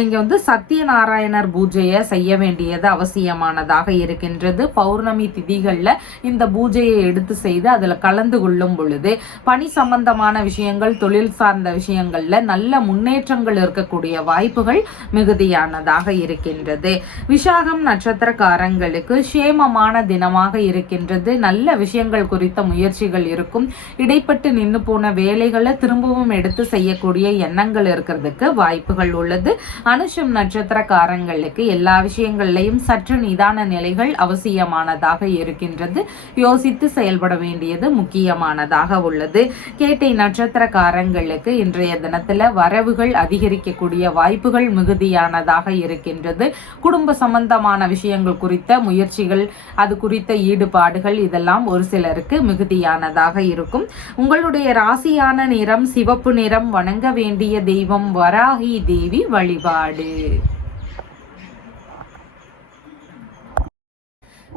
நீங்க சத்யநாராயணர் பூஜையை செய்ய வேண்டியது அவசியமானதாக இருக்கின்றது. பௌர்ணமி திதிகள்ல இந்த பூஜையை எடுத்து செய்து அதுல கலந்து கொள்ளும் பொழுது பணி சம்பந்தமான விஷயங்கள், தொழில் சார்ந்த விஷயங்கள் நல்ல முன்னேற்றங்கள் இருக்கக்கூடிய வாய்ப்புகள் மிகுதியானதாக இருக்கின்றது. விசாகம் நட்சத்திரக்காரங்களுக்கு சேமமான தினமாக இருக்கின்றது. நல்ல விஷயங்கள் குறித்த முயற்சிகள் இருக்கும். இடைப்பட்டு நின்று போன வேலைகளை திரும்பவும் எடுத்து செய்யக்கூடிய எண்ணங்கள் இருக்கிறதுக்கு வாய்ப்புகள் உள்ளது. அனுஷம் நட்சத்திரக்காரங்களுக்கு எல்லா விஷயங்கள்லையும் சற்று நிதான நிலைகள் அவசியமானதாக இருக்கின்றது. யோசித்து செயல்பட வேண்டியது முக்கியமானதாக உள்ளது. கேட்டை நட்சத்திரக்காரங்களுக்கு இன்றைய தினத்துல வரவுகள் அதிகரிக்கக்கூடிய வாய்ப்புகள் மிகுதியானதாக இருக்கின்றது. குடும்ப சம்பந்தமான விஷயங்கள் குறித்த முயற்சிகள், அது குறித்த ஈடுபாடுகள் இதெல்லாம் ஒரு சிலருக்கு மிகுதியானதாக இருக்கும். உங்களுடைய ராசியான நிறம் சிவப்பு நிறம். வணங்க வேண்டிய தெய்வம் வராகி தேவி வழிபாடு.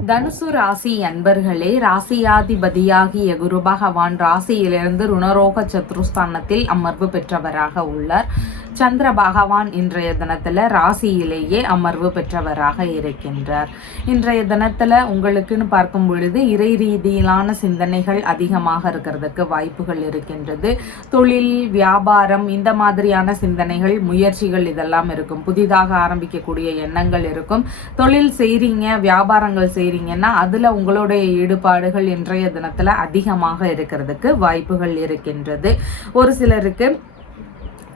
தனுசு ராசி அன்பர்களே, ராசியாதிபதியாகிய குரு பகவான் ராசியிலிருந்து ருணரோக சத்ருஸ்தானத்தில் அமர்வு பெற்றவராக உள்ளார். சந்திர பகவான் இன்றைய தினத்துல ராசியிலேயே அமர்வு பெற்றவராக இருக்கின்றார். இன்றைய தினத்துல உங்களுக்குன்னு பார்க்கும் பொழுது இறை ரீதியிலான சிந்தனைகள் அதிகமாக இருக்கிறதுக்கு வாய்ப்புகள் இருக்கின்றது. தொழில், வியாபாரம் இந்த மாதிரியான சிந்தனைகள், முயற்சிகள் இதெல்லாம் இருக்கும். புதிதாக ஆரம்பிக்கக்கூடிய எண்ணங்கள் இருக்கும். தொழில் செய்றீங்க, வியாபாரங்கள் செய்றீங்கன்னா அதுல உங்களுடைய ஈடுபாடுகள் இன்றைய தினத்துல அதிகமாக இருக்கிறதுக்கு வாய்ப்புகள் இருக்கின்றது. ஒரு சிலருக்கு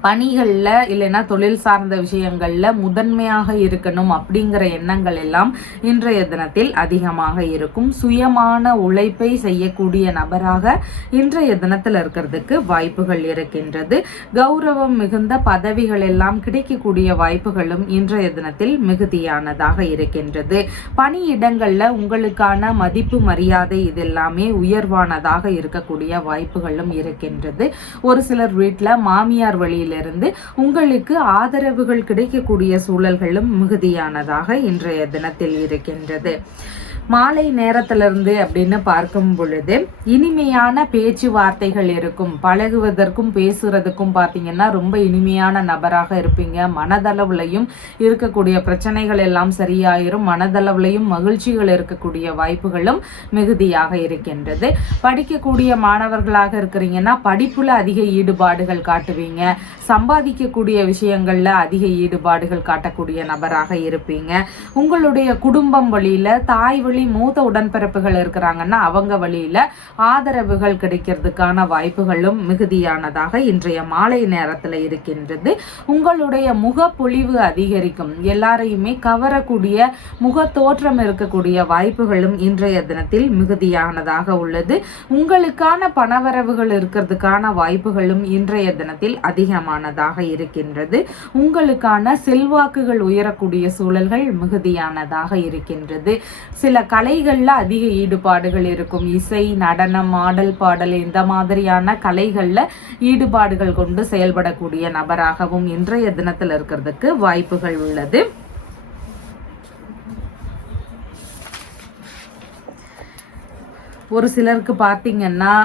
பணிகளில் இல்லைன்னா தொழில் சார்ந்த விஷயங்களில் முதன்மையாக இருக்கணும் அப்படிங்கிற எண்ணங்கள் எல்லாம் இன்றைய தினத்தில் அதிகமாக இருக்கும். சுயமான உழைப்பை செய்யக்கூடிய நபராக இன்றைய தினத்தில் இருக்கிறதுக்கு வாய்ப்புகள் இருக்கின்றது. கௌரவம் மிகுந்த பதவிகள் எல்லாம் கிடைக்கக்கூடிய வாய்ப்புகளும் இன்றைய தினத்தில் மிகுதியானதாக இருக்கின்றது. பணியிடங்களில் உங்களுக்கான மதிப்பு மரியாதை இதெல்லாமே உயர்வானதாக இருக்கக்கூடிய வாய்ப்புகளும் இருக்கின்றது. ஒரு சிலர் வீட்டில் மாமியார் வழியில் இருந்து உங்களுக்கு ஆதரவுகள் கிடைக்கக்கூடிய சூழல்களும் மிகுதியானதாக இன்றைய தினத்தில் இருக்கின்றது. மாலை நேரத்திலிருந்து அப்படின்னு பார்க்கும் பொழுது இனிமையான பேச்சுவார்த்தைகள் இருக்கும். பழகுவதற்கும் பேசுறதுக்கும் பார்த்தீங்கன்னா ரொம்ப இனிமையான நபராக இருப்பீங்க. மனதளவுலையும் இருக்கக்கூடிய பிரச்சனைகள் எல்லாம் சரியாயிரும். மனதளவுலையும் மகிழ்ச்சிகள் இருக்கக்கூடிய வாய்ப்புகளும் மிகுதியாக இருக்கின்றது. படிக்கக்கூடிய மாணவர்களாக இருக்கிறீங்கன்னா படிப்புல அதிக ஈடுபாடுகள் காட்டுவீங்க. சம்பாதிக்கக்கூடிய விஷயங்கள்ல அதிக ஈடுபாடுகள் காட்டக்கூடிய நபராக இருப்பீங்க. உங்களுடைய குடும்பம் வழியில தாய் மூத்த உடன்பிறப்புகள் இருக்கிறாங்கன்னா அவங்க வழியில ஆதரவுகள் கிடைக்கிறதுக்கான வாய்ப்புகளும் மிகுதியானதாக இன்றைய மாலை நேரத்துல இருக்கின்றது. உங்களுடைய முகப்பொழிவு அதிகரிக்கும். எல்லாரையுமே கவரக்கூடிய முக தோற்றம் இருக்கக்கூடிய வாய்ப்புகளும் இன்றைய தினத்தில் மிகுதியானதாக உள்ளது. உங்களுக்கான பணவரவுகள் இருக்கிறதுக்கான வாய்ப்புகளும் இன்றைய தினத்தில் அதிகமானதாக இருக்கின்றது. உங்களுக்கான செல்வாக்குகள் உயரக்கூடிய சூழல்கள் மிகுதியானதாக இருக்கின்றது. சில கலைகள்ல அதிக ஈடுபாடுகள் இருக்கும். இசை, நடனம், ஆடல், பாடல் இந்த மாதிரியான கலைகள்ல ஈடுபாடுகள் கொண்டு செயல்படக்கூடிய நபராகவும் இன்றைய தினத்தில் இருக்கிறதுக்கு வாய்ப்புகள் உள்ளது. ஒரு சிலருக்கு பார்த்தீங்கன்னா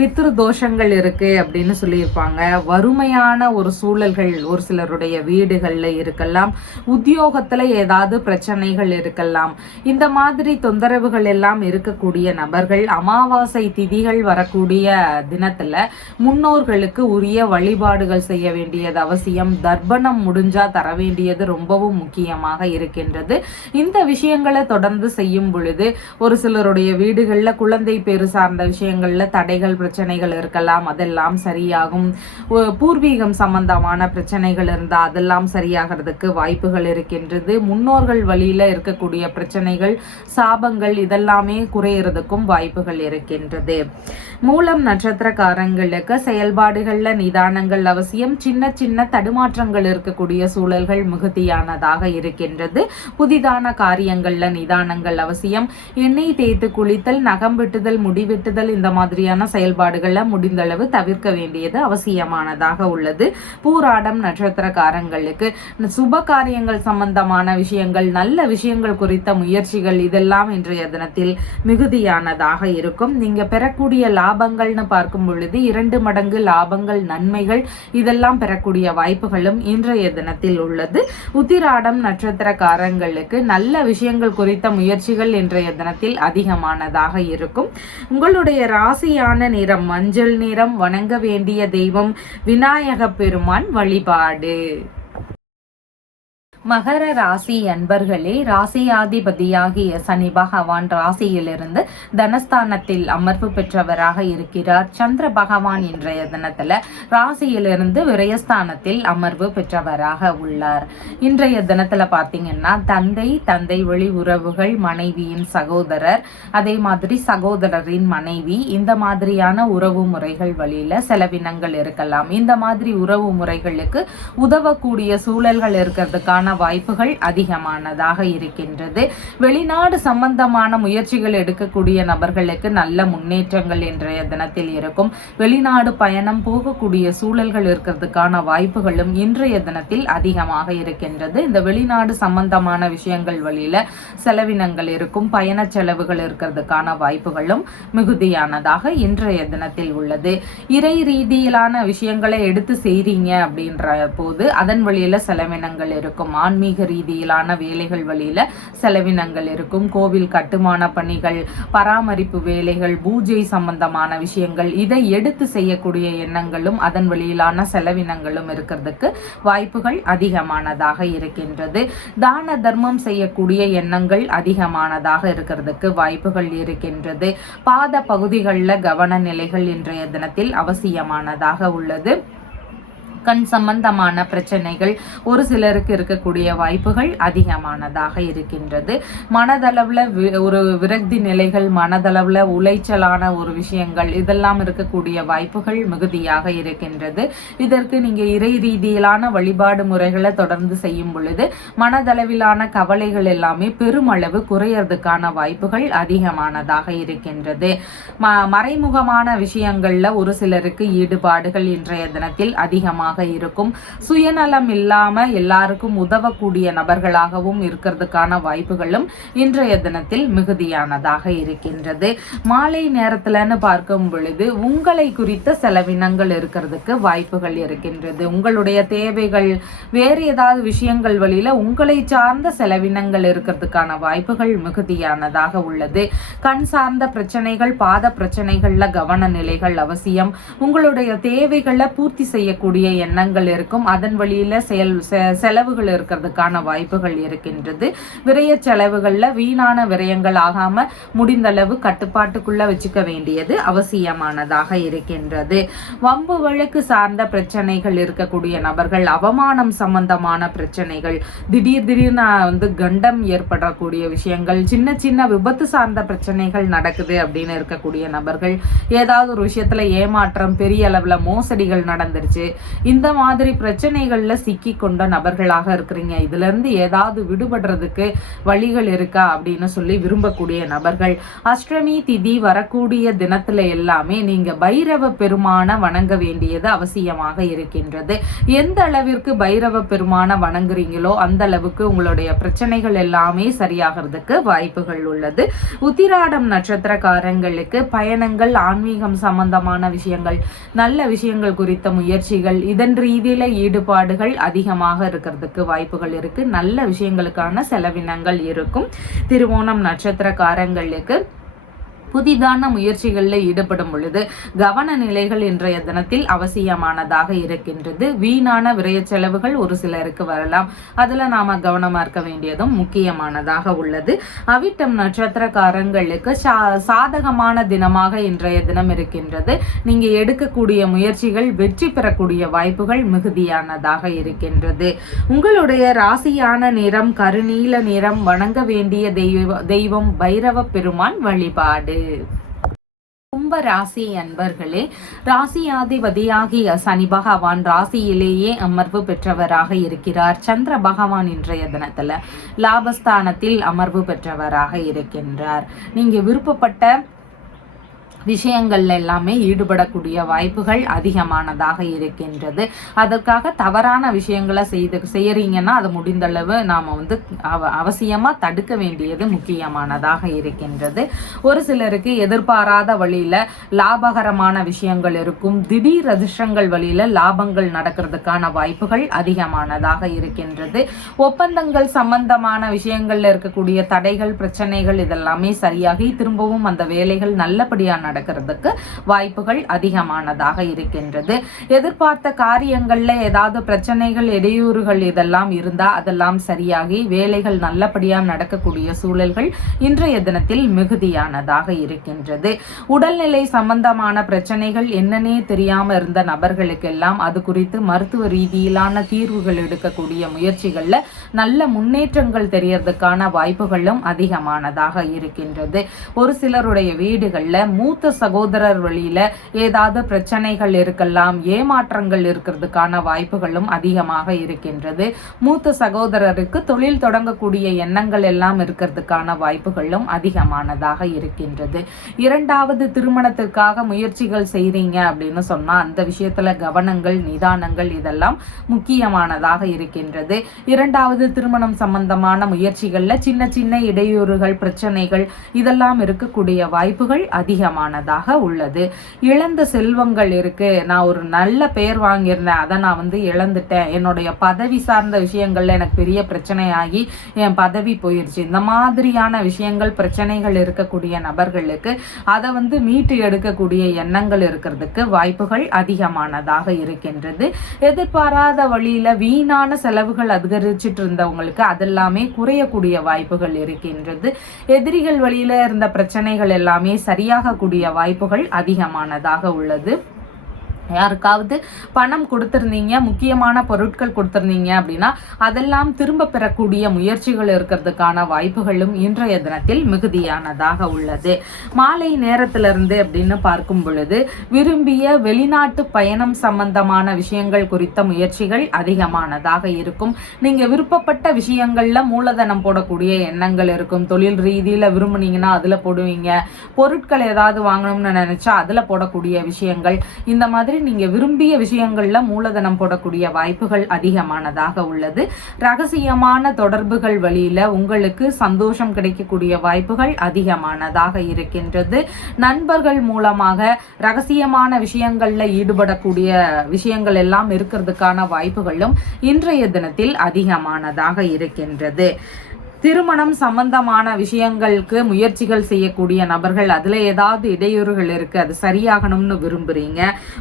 பித்ரு தோஷங்கள் இருக்கு அப்படின்னு சொல்லியிருப்பாங்க. வறுமையான ஒரு சூழல்கள் ஒரு சிலருடைய வீடுகளில் இருக்கலாம். உத்தியோகத்துல ஏதாவது பிரச்சனைகள் இருக்கலாம். இந்த மாதிரி தொந்தரவுகள் எல்லாம் இருக்கக்கூடிய நபர்கள் அமாவாசை திதிகள் வரக்கூடிய தினத்துல முன்னோர்களுக்கு உரிய வழிபாடுகள் செய்ய வேண்டியது அவசியம். தர்ப்பணம் முடிஞ்சா தர வேண்டியது ரொம்பவும் முக்கியமாக இருக்கின்றது. இந்த விஷயங்களை தொடர்ந்து செய்யும் பொழுது ஒரு சிலருடைய வீடுகள்ல குழந்தை பேரு சார்ந்த விஷயங்கள்ல தடைகள் பிரச்சனைகள் இருக்கலாம். அதெல்லாம் சரியாகும். பூர்வீகம் சம்பந்தமான பிரச்சனைகள் இருந்தா அதெல்லாம் சரியாகிறதுக்கு வாய்ப்புகள் இருக்கின்றது. முன்னோர்கள் வழியில இருக்கக்கூடிய பிரச்சனைகள், சாபங்கள் இதெல்லாமே குறையறதுக்கும் வாய்ப்புகள் இருக்கின்றது. மூலம் நட்சத்திரக்காரங்களுக்கு செயல்பாடுகள்ல நிதானங்கள் அவசியம். சின்ன சின்ன தடுமாற்றங்கள் இருக்கக்கூடிய சூழல்கள் மிகுதியானதாக இருக்கின்றது. புதிதான காரியங்கள்ல நிதானங்கள் அவசியம். எண்ணெய் தேய்த்து குளித்தல், நகம் வெட்டுதல், முடி வெட்டுதல் இந்த மாதிரியான செயல்பாடுகளை முடிந்தளவு தவிர்க்க வேண்டியது அவசியமானதாக உள்ளது. பூராடம் நட்சத்திரக்காரங்களுக்கு சுப காரியங்கள் சம்பந்தமான விஷயங்கள், நல்ல விஷயங்கள் குறித்த முயற்சிகள் இதெல்லாம் இன்றைய தினத்தில் மிகுதியானதாக இருக்கும். நீங்க பெறக்கூடிய லாபங்கள்னு பார்க்கும் பொழுது 2 மடங்கு லாபங்கள், நன்மைகள் இதெல்லாம் பெறக்கூடிய வாய்ப்புகளும் இன்றைய தினத்தில் உள்ளது. உத்திராடம் நட்சத்திரக்காரங்களுக்கு நல்ல விஷயங்கள் குறித்த முயற்சிகள் இன்றைய தினத்தில் அதிகமானதாக இருக்கும். உங்களுடைய ராசியான நிறம் மஞ்சள் நிறம். வணங்க வேண்டிய தெய்வம் விநாயக பெருமான் வழிபாடு. மகர ராசி அன்பர்களே, ராசியாதிபதியாகிய சனி பகவான் ராசியிலிருந்து தனஸ்தானத்தில் அமர்வு பெற்றவராக இருக்கிறார். சந்திர பகவான் இன்றைய தினத்துல ராசியிலிருந்து விரயஸ்தானத்தில் அமர்வு பெற்றவராக உள்ளார். இன்றைய தினத்துல பாத்தீங்கன்னா தந்தை வழி உறவுகள், மனைவியின் சகோதரர், அதே மாதிரி சகோதரரின் மனைவி, இந்த மாதிரியான உறவு முறைகள் வழியில செலவினங்கள் இருக்கலாம். இந்த மாதிரி உறவு முறைகளுக்கு உதவக்கூடிய சூழல்கள் இருக்கிறதுக்கான வாய்ப்புகள் அதிகமானதாக இருக்கின்றது. வெளிநாடு சம்பந்தமான முயற்சிகள் எடுக்கக்கூடிய நபர்களுக்கு நல்ல முன்னேற்றங்கள் இன்றைய தினத்தில் இருக்கும். வெளிநாடு பயணம் போகக்கூடிய சூழல்கள் இருக்கிறதுக்கான வாய்ப்புகளும் இன்றைய தினத்தில் அதிகமாக இருக்கின்றது. இந்த வெளிநாடு சம்பந்தமான விஷயங்கள் வழியில செலவினங்கள் இருக்கும். பயண செலவுகள் இருக்கிறதுக்கான வாய்ப்புகளும் மிகுதியானதாக இன்றைய தினத்தில் உள்ளது. இறை ரீதியிலான விஷயங்களை எடுத்து செய்றீங்க அப்படின்ற போது அதன் வழியில செலவினங்கள் இருக்கும். ஆன்மீக ரீதியிலான வேலைகள் வழியில செலவினங்கள் இருக்கும். கோவில் கட்டுமான பணிகள், பராமரிப்பு வேலைகள், பூஜை சம்பந்தமான விஷயங்கள் இதை எடுத்து செய்யக்கூடிய எண்ணங்களும் அதன் வழியிலான செலவினங்களும் இருக்கிறதுக்கு வாய்ப்புகள் அதிகமானதாக இருக்கின்றது. தான தர்மம் செய்யக்கூடிய எண்ணங்கள் அதிகமானதாக இருக்கிறதுக்கு வாய்ப்புகள் இருக்கின்றது. பாத பகுதிகளில் கவன நிலைகள் இன்றைய தினத்தில் அவசியமானதாக உள்ளது. கண் சம்பந்தமான பிரச்சனைகள் ஒரு சிலருக்கு இருக்கக்கூடிய வாய்ப்புகள் அதிகமானதாக இருக்கின்றது. மனதளவுல ஒரு விரக்தி நிலைகள், மனதளவுல உளைச்சலான ஒரு விஷயங்கள் இதெல்லாம் இருக்கக்கூடிய வாய்ப்புகள் மிகுதியாக இருக்கின்றது. இதற்கு நீங்க இறை ரீதியிலான வழிபாடு முறைகளை தொடர்ந்து செய்யும் பொழுது மனதளவிலான கவலைகள் எல்லாமே பெருமளவு குறையறதுக்கான வாய்ப்புகள் அதிகமானதாக இருக்கின்றது. மறைமுகமான விஷயங்கள்ல ஒரு சிலருக்கு ஈடுபாடுகள் இன்றைய தினத்தில் அதிகமாக இருக்கும். சுயநலம் இல்லாம எல்லாருக்கும் உதவக்கூடிய நபர்களாகவும் இருக்கிறதுக்கான வாய்ப்புகளும் இன்றைய தினத்தில் மிகுதியானதாக இருக்கின்றது. மாலை நேரத்துலன்னு பார்க்கும் பொழுது உங்களை குறித்த செலவினங்கள் இருக்கிறதுக்கு வாய்ப்புகள் இருக்கின்றது. உங்களுடைய தேவைகள் வேறு ஏதாவது விஷயங்கள் வழியில உங்களை சார்ந்த செலவினங்கள் இருக்கிறதுக்கான வாய்ப்புகள் மிகுதியானதாக உள்ளது. கண் சார்ந்த பிரச்சனைகள், பாத பிரச்சனைகள்ல கவன நிலைகள் அவசியம். உங்களுடைய தேவைகளை பூர்த்தி செய்யக்கூடிய எண்ணங்கள் இருக்கும். அதன் வழியில செலவுகள் இருக்கிறதுக்கான வாய்ப்புகள் இருக்கின்றது. விரய செலவுகள்ல வீணான விரயங்கள் ஆகாம முடிந்தளவு கட்டுப்பாட்டுக்குள்ள வச்சுக்க வேண்டியது அவசியமானதாக இருக்கின்றது. வம்பு வழக்கு சார்ந்த பிரச்சனைகள் இருக்கக்கூடிய நபர்கள், அவமானம் சம்பந்தமான பிரச்சனைகள், திடீர்னு கண்டம் ஏற்படக்கூடிய விஷயங்கள், சின்ன சின்ன விபத்து சார்ந்த பிரச்சனைகள் நடக்குது அப்படின்னு இருக்கக்கூடிய நபர்கள், ஏதாவது ஒரு விஷயத்துல ஏமாற்றம், பெரிய அளவுல மோசடிகள் நடந்துருச்சு, இந்த மாதிரி பிரச்சனைகள்ல சிக்கி கொண்ட நபர்களாக இருக்கிறீங்க, இதுல இருந்து ஏதாவது விடுபடுறதுக்கு வழிகள் இருக்கா அப்படின்னு சொல்லி விரும்பக்கூடிய நபர்கள், அஷ்டமி திதி வரக்கூடிய தினத்துல எல்லாமே நீங்க பைரவ பெருமான வணங்க வேண்டியது அவசியமாக இருக்கின்றது. எந்த அளவிற்கு பைரவ பெருமான வணங்குறீங்களோ அந்த அளவுக்கு உங்களுடைய பிரச்சனைகள் எல்லாமே சரியாகிறதுக்கு வாய்ப்புகள் உள்ளது. உத்திராடம் நட்சத்திரக்காரங்களுக்கு பயணங்கள், ஆன்மீகம் சம்பந்தமான விஷயங்கள், நல்ல விஷயங்கள் குறித்த முயற்சிகள், இதன் ரீதியில ஈடுபாடுகள் அதிகமாக இருக்கிறதுக்கு வாய்ப்புகள் இருக்கு. நல்ல விஷயங்களுக்கான செலவினங்கள் இருக்கும். திருவோணம் நட்சத்திரக்காரங்களுக்கு புதிதான முயற்சிகளில் ஈடுபடும் பொழுது கவன நிலைகள் இன்றைய தினத்தில் அவசியமானதாக இருக்கின்றது. வீணான விரய செலவுகள் ஒரு சிலருக்கு வரலாம். அதுல நாம கவனமா இருக்க வேண்டியதும் முக்கியமானதாக உள்ளது. அவிட்டம் நட்சத்திரக்காரங்களுக்கு சாதகமான தினமாக இன்றைய தினம் இருக்கின்றது. நீங்க எடுக்கக்கூடிய முயற்சிகள் வெற்றி பெறக்கூடிய வாய்ப்புகள் மிகுதியானதாக இருக்கின்றது. உங்களுடைய ராசியான நிறம் கருநீல நிறம். வணங்க வேண்டிய தெய்வம் பைரவ பெருமான் வழிபாடு. கும்ப ராசி அன்பர்களே, ராசியாதிபதியாகிய சனி பகவான் ராசியிலேயே அமர்வு பெற்றவராக இருக்கிறார். சந்திர பகவான் இன்றைய தினத்துல லாபஸ்தானத்தில் அமர்வு பெற்றவராக இருக்கின்றார். நீங்க விருப்பப்பட்ட விஷயங்கள்ல எல்லாமே ஈடுபடக்கூடிய வாய்ப்புகள் அதிகமானதாக இருக்கின்றது. அதற்காக தவறான விஷயங்களை செய்யறீங்கன்னா அதை முடிந்தளவு நாம அவசியமா தடுக்க வேண்டியது முக்கியமானதாக இருக்கின்றது. ஒரு சிலருக்கு எதிர்பாராத வழியில லாபகரமான விஷயங்கள் இருக்கும். திடீர் அதிர்ஷ்டங்கள் வழியில லாபங்கள் நடக்கிறதுக்கான வாய்ப்புகள் அதிகமானதாக இருக்கின்றது. ஒப்பந்தங்கள் சம்பந்தமான விஷயங்கள்ல இருக்கக்கூடிய தடைகள், பிரச்சனைகள் இதெல்லாமே சரியாகி திரும்பவும் அந்த வேலைகள் நல்லபடியான நடக்கிறதுக்கு வாய்ப்புகள் அதிகமானதாக இருக்கின்றது. எதிர்பார்த்த காரியங்கள்ல ஏதாவது பிரச்சனைகள், இடையூறுகள் இதெல்லாம் இருந்தா அதெல்லாம் சரியாகி வேலைகள் நல்லபடியா நடக்கக்கூடிய சூழல்கள் இன்றைய தினத்தில் மிகுதியானதாக இருக்கின்றது. உடல்நிலை சம்பந்தமான பிரச்சனைகள் என்னன்னே தெரியாம இருந்த நபர்களுக்கெல்லாம் அது குறித்து மருத்துவ ரீதியிலான தீர்வுகள் எடுக்கக்கூடிய முயற்சிகள்ல நல்ல முன்னேற்றங்கள் தெரியறதுக்கான வாய்ப்புகளும் அதிகமானதாக இருக்கின்றது. ஒரு சிலருடைய வீடுகள்ல மூத்த சகோதரர் வழியில ஏதாவது பிரச்சனைகள் இருக்கலாம், ஏமாற்றங்கள் இருக்கிறதுக்கான வாய்ப்புகளும் அதிகமாக இருக்கின்றது. மூத்த சகோதரருக்கு தொழில் தொடங்கக்கூடிய எண்ணங்கள் எல்லாம் இருக்கிறதுக்கான வாய்ப்புகளும் அதிகமானதாக இருக்கின்றது. இரண்டாவது திருமணத்திற்காக முயற்சிகள் செய்றீங்க அப்படின்னு சொன்னா அந்த விஷயத்துல கவனங்கள், நிதானங்கள் இதெல்லாம் முக்கியமானதாக இருக்கின்றது. இரண்டாவது திருமணம் சம்பந்தமான முயற்சிகள்ல சின்ன சின்ன இடையூறுகள், பிரச்சனைகள் இதெல்லாம் இருக்கக்கூடிய வாய்ப்புகள் அதிகமானதாக உள்ளது. இழந்த செல்வங்கள் இருக்கு. நான் ஒரு நல்ல பெயர் வாங்கியிருந்தேன், அதை நான் இழந்துட்டேன். என்னுடைய பதவி சார்ந்த விஷயங்கள்ல எனக்கு பெரிய பிரச்சனையாகி என் பதவி போயிருச்சு. இந்த மாதிரியான விஷயங்கள், பிரச்சனைகள் இருக்கக்கூடிய நபர்களுக்கு அதை மீட்டு எடுக்கக்கூடிய எண்ணங்கள் இருக்கிறதுக்கு வாய்ப்புகள் அதிகமானதாக இருக்கின்றது. எதிர்பாராத வழியில வீணான செலவுகள் அதிகரிச்சுட்டு இருந்தவங்களுக்கு அதெல்லாமே குறையக்கூடிய வாய்ப்புகள் இருக்கின்றது. எதிரிகள் வழியில இருந்த பிரச்சனைகள் எல்லாமே சரியாக கூடிய வாய்ப்புகள் அதிகமானதாக உள்ளது. யாருக்காவது பணம் கொடுத்துருந்தீங்க, முக்கியமான பொருட்கள் கொடுத்துருந்தீங்க அப்படின்னா அதெல்லாம் திரும்ப பெறக்கூடிய முயற்சிகள் இருக்கிறதுக்கான வாய்ப்புகளும் இன்றைய தினத்தில் மிகுதியானதாக உள்ளது. மாலை நேரத்திலிருந்து அப்படின்னு பார்க்கும் பொழுது விரும்பிய வெளிநாட்டு பயணம் சம்பந்தமான விஷயங்கள் குறித்த முயற்சிகள் அதிகமானதாக இருக்கும். நீங்க விருப்பப்பட்ட விஷயங்கள்ல மூலதனம் போடக்கூடிய எண்ணங்கள் இருக்கும். தொழில் ரீதியில விரும்புனீங்கன்னா அதுல போடுவீங்க. பொருட்கள் ஏதாவது வாங்கணும்னு நினைச்சா அதுல போடக்கூடிய விஷயங்கள், இந்த மாதிரி நீங்க விரும்பிய விஷயங்கள்ல மூலதனம் போடக்கூடிய வாய்ப்புகள் அதிகமானதாக உள்ளது. ரகசியமான தொடர்புகள் வழியில உங்களுக்கு சந்தோஷம் கிடைக்கக்கூடிய வாய்ப்புகள் அதிகமானதாக இருக்கின்றது. நண்பர்கள் மூலமாக ரகசியமான விஷயங்கள்ல ஈடுபடக்கூடிய விஷயங்கள் எல்லாம் இருக்கிறதுக்கான வாய்ப்புகளும் இன்றைய தினத்தில் அதிகமானதாக இருக்கின்றது. திருமணம் சம்பந்தமான விஷயங்களுக்கு முயற்சிகள் செய்யக்கூடிய நபர்கள், அதுல ஏதாவது இடையூறுகள் இருக்கு, அது சரியாகணும்னு விரும்புறீங்க.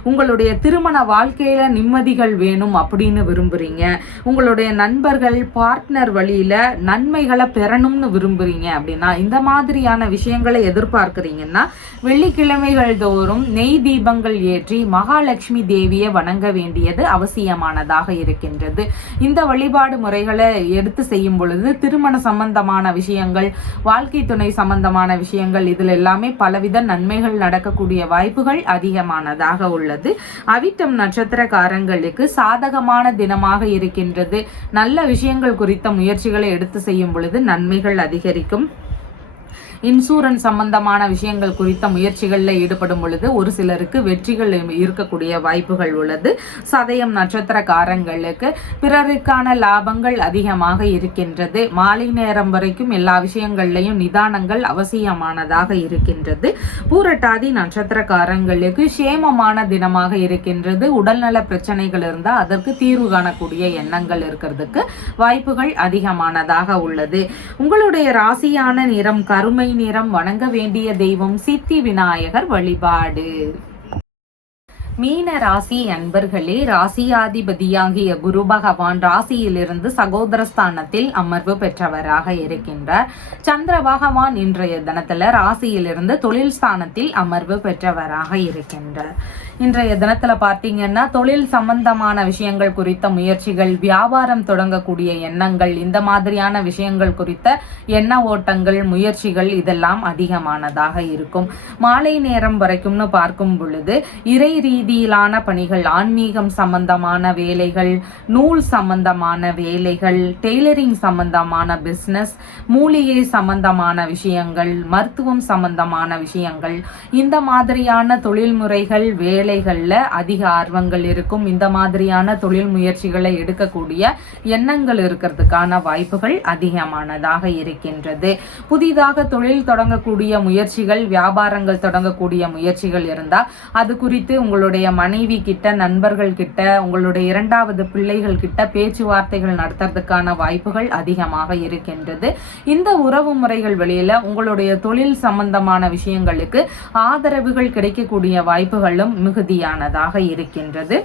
உங்களுடைய திருமண வாழ்க்கையில நிம்மதிகள் வேணும் அப்படின்னு விரும்புறீங்க. உங்களுடைய நண்பர்கள் பார்ட்னர் வழியில நன்மைகளை பெறணும்னு விரும்புறீங்க அப்படின்னா இந்த மாதிரியான விஷயங்களை எதிர்பார்க்கிறீங்கன்னா வெள்ளிக்கிழமைகள் தோறும் நெய் தீபங்கள் ஏற்றி மகாலட்சுமி தேவியை வணங்க வேண்டியது அவசியமானதாக இருக்கின்றது. இந்த வழிபாடு முறைகளை எடுத்து செய்யும் பொழுது திருமண சம்பந்தமான விஷயங்கள், வாழ்க்கை துணை சம்பந்தமான விஷயங்கள், இதில் எல்லாமே பலவித நன்மைகள் நடக்கக்கூடிய வாய்ப்புகள் அதிகமானதாக உள்ளது. அவிட்டம் நட்சத்திரக்காரங்களுக்கு சாதகமான தினமாக இருக்கின்றது. நல்ல விஷயங்கள் குறித்த முயற்சிகளை எடுத்து செய்யும் பொழுது நன்மைகள் அதிகரிக்கும். இன்சூரன்ஸ் சம்பந்தமான விஷயங்கள் குறித்த முயற்சிகளில் ஈடுபடும் பொழுது ஒரு சிலருக்கு வெற்றிகள் இருக்கக்கூடிய வாய்ப்புகள் உள்ளது. சதயம் நட்சத்திரக்காரங்களுக்கு பிறருக்கான லாபங்கள் அதிகமாக இருக்கின்றது. மாலை நேரம் வரைக்கும் எல்லா விஷயங்கள்லையும் நிதானங்கள் அவசியமானதாக இருக்கின்றது. பூரட்டாதி நட்சத்திரக்காரங்களுக்கு சேமமான தினமாக இருக்கின்றது. உடல்நல பிரச்சனைகள் இருந்தால் அதற்கு தீர்வு காணக்கூடிய எண்ணங்கள் இருக்கிறதுக்கு வாய்ப்புகள் அதிகமானதாக உள்ளது. உங்களுடைய ராசியான நிறம் கருமை நிறம். வணங்க வேண்டிய தெய்வம் சித்தி விநாயகர் வழிபாடு. மீன ராசி அன்பர்களே, ராசியாதிபதியாகிய குரு பகவான் ராசியிலிருந்து சகோதரஸ்தானத்தில் அமர்வு பெற்றவராக இருக்கின்றார். சந்திர பகவான் இன்றைய தினத்துல ராசியிலிருந்து தொழில் ஸ்தானத்தில் அமர்வு பெற்றவராக இருக்கின்றார். இன்றைய தினத்துல பார்த்தீங்கன்னா தொழில் சம்பந்தமான விஷயங்கள் குறித்த முயற்சிகள், வியாபாரம் தொடங்கக்கூடிய எண்ணங்கள், இந்த மாதிரியான விஷயங்கள் குறித்த எண்ண ஓட்டங்கள், முயற்சிகள் இதெல்லாம் அதிகமானதாக இருக்கும். மாலை நேரம் வரைக்கும்னு பார்க்கும் பொழுது இறை ரீதியிலான பணிகள், ஆன்மீகம் சம்பந்தமான வேலைகள், நூல் சம்பந்தமான வேலைகள், டெய்லரிங் சம்பந்தமான பிசினஸ், மூலிகை சம்பந்தமான விஷயங்கள், மருத்துவம் சம்பந்தமான விஷயங்கள், இந்த மாதிரியான தொழில்முறைகள் வேலைகள்ல அதிக ஆர்வங்கள் இருக்கும். இந்த மாதிரியான தொழில் முயற்சிகளை எடுக்கக்கூடிய எண்ணங்கள் இருக்கிறதுக்கான வாய்ப்புகள் அதிகமானதாக இருக்கின்றது. புதிதாக தொழில் தொடங்கக்கூடிய முயற்சிகள், வியாபாரங்கள் தொடங்கக்கூடிய முயற்சிகள் இருந்தால் அது குறித்து உங்களுடைய மனைவி கிட்ட, நண்பர்கள் கிட்ட, உங்களுடைய இரண்டாவது பிள்ளைகள் கிட்ட பேச்சுவார்த்தைகள் நடத்துறதுக்கான வாய்ப்புகள் அதிகமாக இருக்கின்றது. இந்த உறவு முறைகள் வெளியில உங்களுடைய தொழில் சம்பந்தமான விஷயங்களுக்கு ஆதரவுகள் கிடைக்கக்கூடிய வாய்ப்புகளும் மிகுதியானதாக இருக்கின்றது.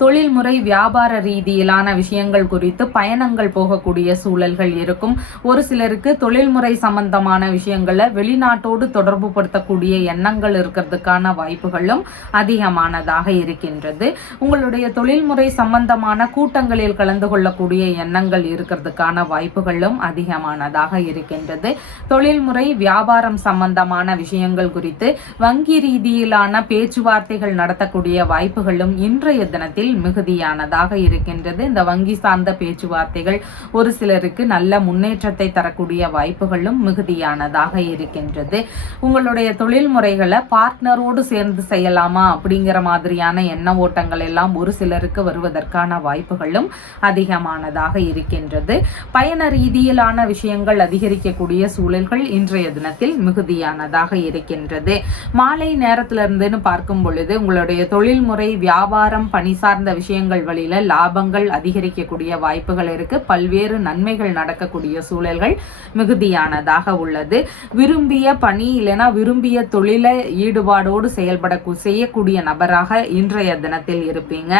தொழில்முறை வியாபார ரீதியிலான விஷயங்கள் குறித்து பயணங்கள் போகக்கூடிய சூழல்கள் இருக்கும். ஒரு சிலருக்கு தொழில்முறை சம்பந்தமான விஷயங்களை வெளிநாட்டோடு தொடர்பு படுத்தக்கூடிய எண்ணங்கள் இருக்கிறதுக்கான வாய்ப்புகளும் அதிகமானதாக இருக்கின்றது. உங்களுடைய தொழில்முறை சம்பந்தமான கூட்டங்களில் கலந்து கொள்ளக்கூடிய எண்ணங்கள் இருக்கிறதுக்கான வாய்ப்புகளும் அதிகமானதாக இருக்கின்றது. தொழில்முறை வியாபாரம் சம்பந்தமான விஷயங்கள் குறித்து வங்கி ரீதியிலான பேச்சுவார்த்தைகள் நடத்தக்கூடிய வாய்ப்புகளும் இன்றைய தினத்தில் மிகுதியானதாக இருக்கின்றது. இந்த வங்கி சார்ந்த பேச்சுவார்த்தைகள் ஒரு சிலருக்கு நல்ல முன்னேற்றத்தை தரக்கூடிய வாய்ப்புகளும் மிகுதியானதாக இருக்கின்றது. உங்களுடைய தொழில் முறைகளை பார்ட்னரோடு சேர்ந்து செய்யலாமா அப்படிங்கிற மாதிரியான எண்ண ஓட்டங்கள் எல்லாம் ஒரு சிலருக்கு வருவதற்கான வாய்ப்புகளும் அதிகமானதாக இருக்கின்றது. பயண ரீதியிலான விஷயங்கள் அதிகரிக்கக்கூடிய சூழல்கள் இன்றைய தினத்தில் மிகுதியானதாக இருக்கின்றது. மாலை நேரத்திலிருந்துன்னு பார்க்கும் பொழுது உங்களுடைய தொழில்முறை வியாபாரம், பணிசார் சார்ந்த விஷயங்கள் வழியில லாபங்கள் அதிகரிக்கக்கூடிய வாய்ப்புகள் இருக்கு. பல்வேறு நன்மைகள் நடக்கக்கூடிய சூழல்கள் மிகுதியானதாக உள்ளது. விரும்பிய பணி இல்லைன்னா விரும்பிய தொழிலை ஈடுபாடோடு செய்யக்கூடிய நபராக இன்றைய தினத்தில் இருப்பீங்க.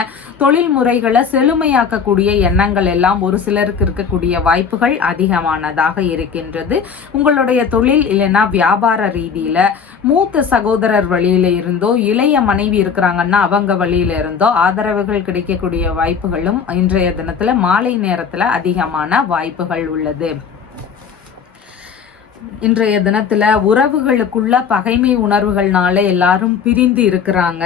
தொழில் முறைகளை செழுமையாக்கக்கூடிய எண்ணங்கள் எல்லாம் ஒரு சிலருக்கு இருக்கக்கூடிய வாய்ப்புகள் அதிகமானதாக இருக்கின்றது. உங்களுடைய தொழில் இல்லைன்னா வியாபார ரீதியில மூத்த சகோதரர் வழியில இருந்தோ இளைய மனைவி இருக்கிறாங்கன்னா அவங்க வழியில இருந்தோ ஆதரவுகள் கிடைக்கக்கூடிய வாய்ப்புகளும் இன்றைய தினத்துல மாலை நேரத்துல அதிகமான வாய்ப்புகள் உள்ளது. இன்றைய தினத்துல உறவுகளுக்குள்ள பகைமை உணர்வுகள்னால எல்லாரும் பிரிந்து இருக்கிறாங்க.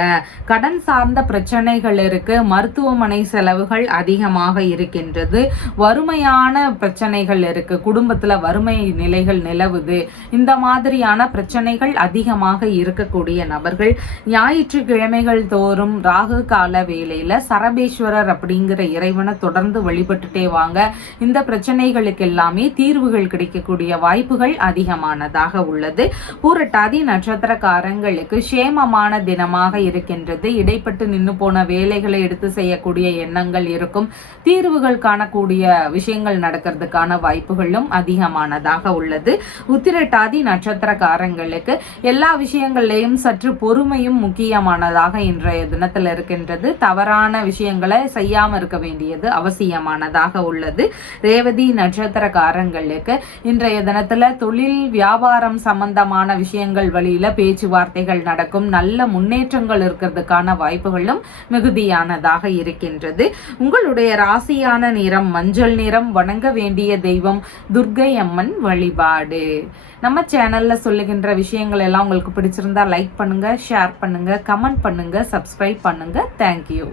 கடன் சார்ந்த பிரச்சனைகள் இருக்கு. மருத்துவமனை செலவுகள் அதிகமாக இருக்கின்றது. வறுமையான பிரச்சனைகள் இருக்கு. குடும்பத்துல வறுமை நிலைகள் நிலவுது. இந்த மாதிரியான பிரச்சனைகள் அதிகமாக இருக்கக்கூடிய நபர்கள் ஞாயிற்றுக்கிழமைகள் தோறும் ராகு கால வேளையில சரபேஸ்வரர் அப்படிங்கிற இறைவனை தொடர்ந்து வழிபட்டுட்டே வாங்க. இந்த பிரச்சனைகளுக்கு எல்லாமே தீர்வுகள் கிடைக்கக்கூடிய வாய்ப்புகள் அதிகமானதாக உள்ளது. பூரட்டாதி நட்சத்திரக்காரங்களுக்கு சேமமான தினமாக இருக்கின்றது. இடைப்பட்டு நின்று போன வேலைகளை எடுத்து செய்யக்கூடிய எண்ணங்கள் இருக்கும். தீர்வுகள் காணக்கூடிய விஷயங்கள் நடக்கிறதுக்கான வாய்ப்புகளும் அதிகமானதாக உள்ளது. உத்திரட்டாதி நட்சத்திரக்காரங்களுக்கு எல்லா விஷயங்களையும் சற்று பொறுமையும் முக்கியமானதாக இன்றைய தினத்தில் இருக்கின்றது. தவறான விஷயங்களை செய்யாம இருக்க வேண்டியது அவசியமானதாக உள்ளது. ரேவதி நட்சத்திரக்காரங்களுக்கு இன்றைய தினத்துல தொழில் வியாபாரம் சம்பந்தமான விஷயங்கள் வழியில பேச்சுவார்த்தைகள் நடக்கும். நல்ல முன்னேற்றங்கள் இருக்கிறதுக்கான வாய்ப்புகளும் மிகுதியானதாக இருக்கின்றது. உங்களுடைய ராசியான நிறம் மஞ்சள் நிறம். வணங்க வேண்டிய தெய்வம் துர்க்கை அம்மன் வழிபாடு. நம்ம சேனல்ல சொல்லுகின்ற விஷயங்கள் எல்லாம் உங்களுக்கு பிடிச்சிருந்தா லைக் பண்ணுங்க, ஷேர் பண்ணுங்க, கமெண்ட் பண்ணுங்க, சப்ஸ்கிரைப் பண்ணுங்க. தேங்க்யூ.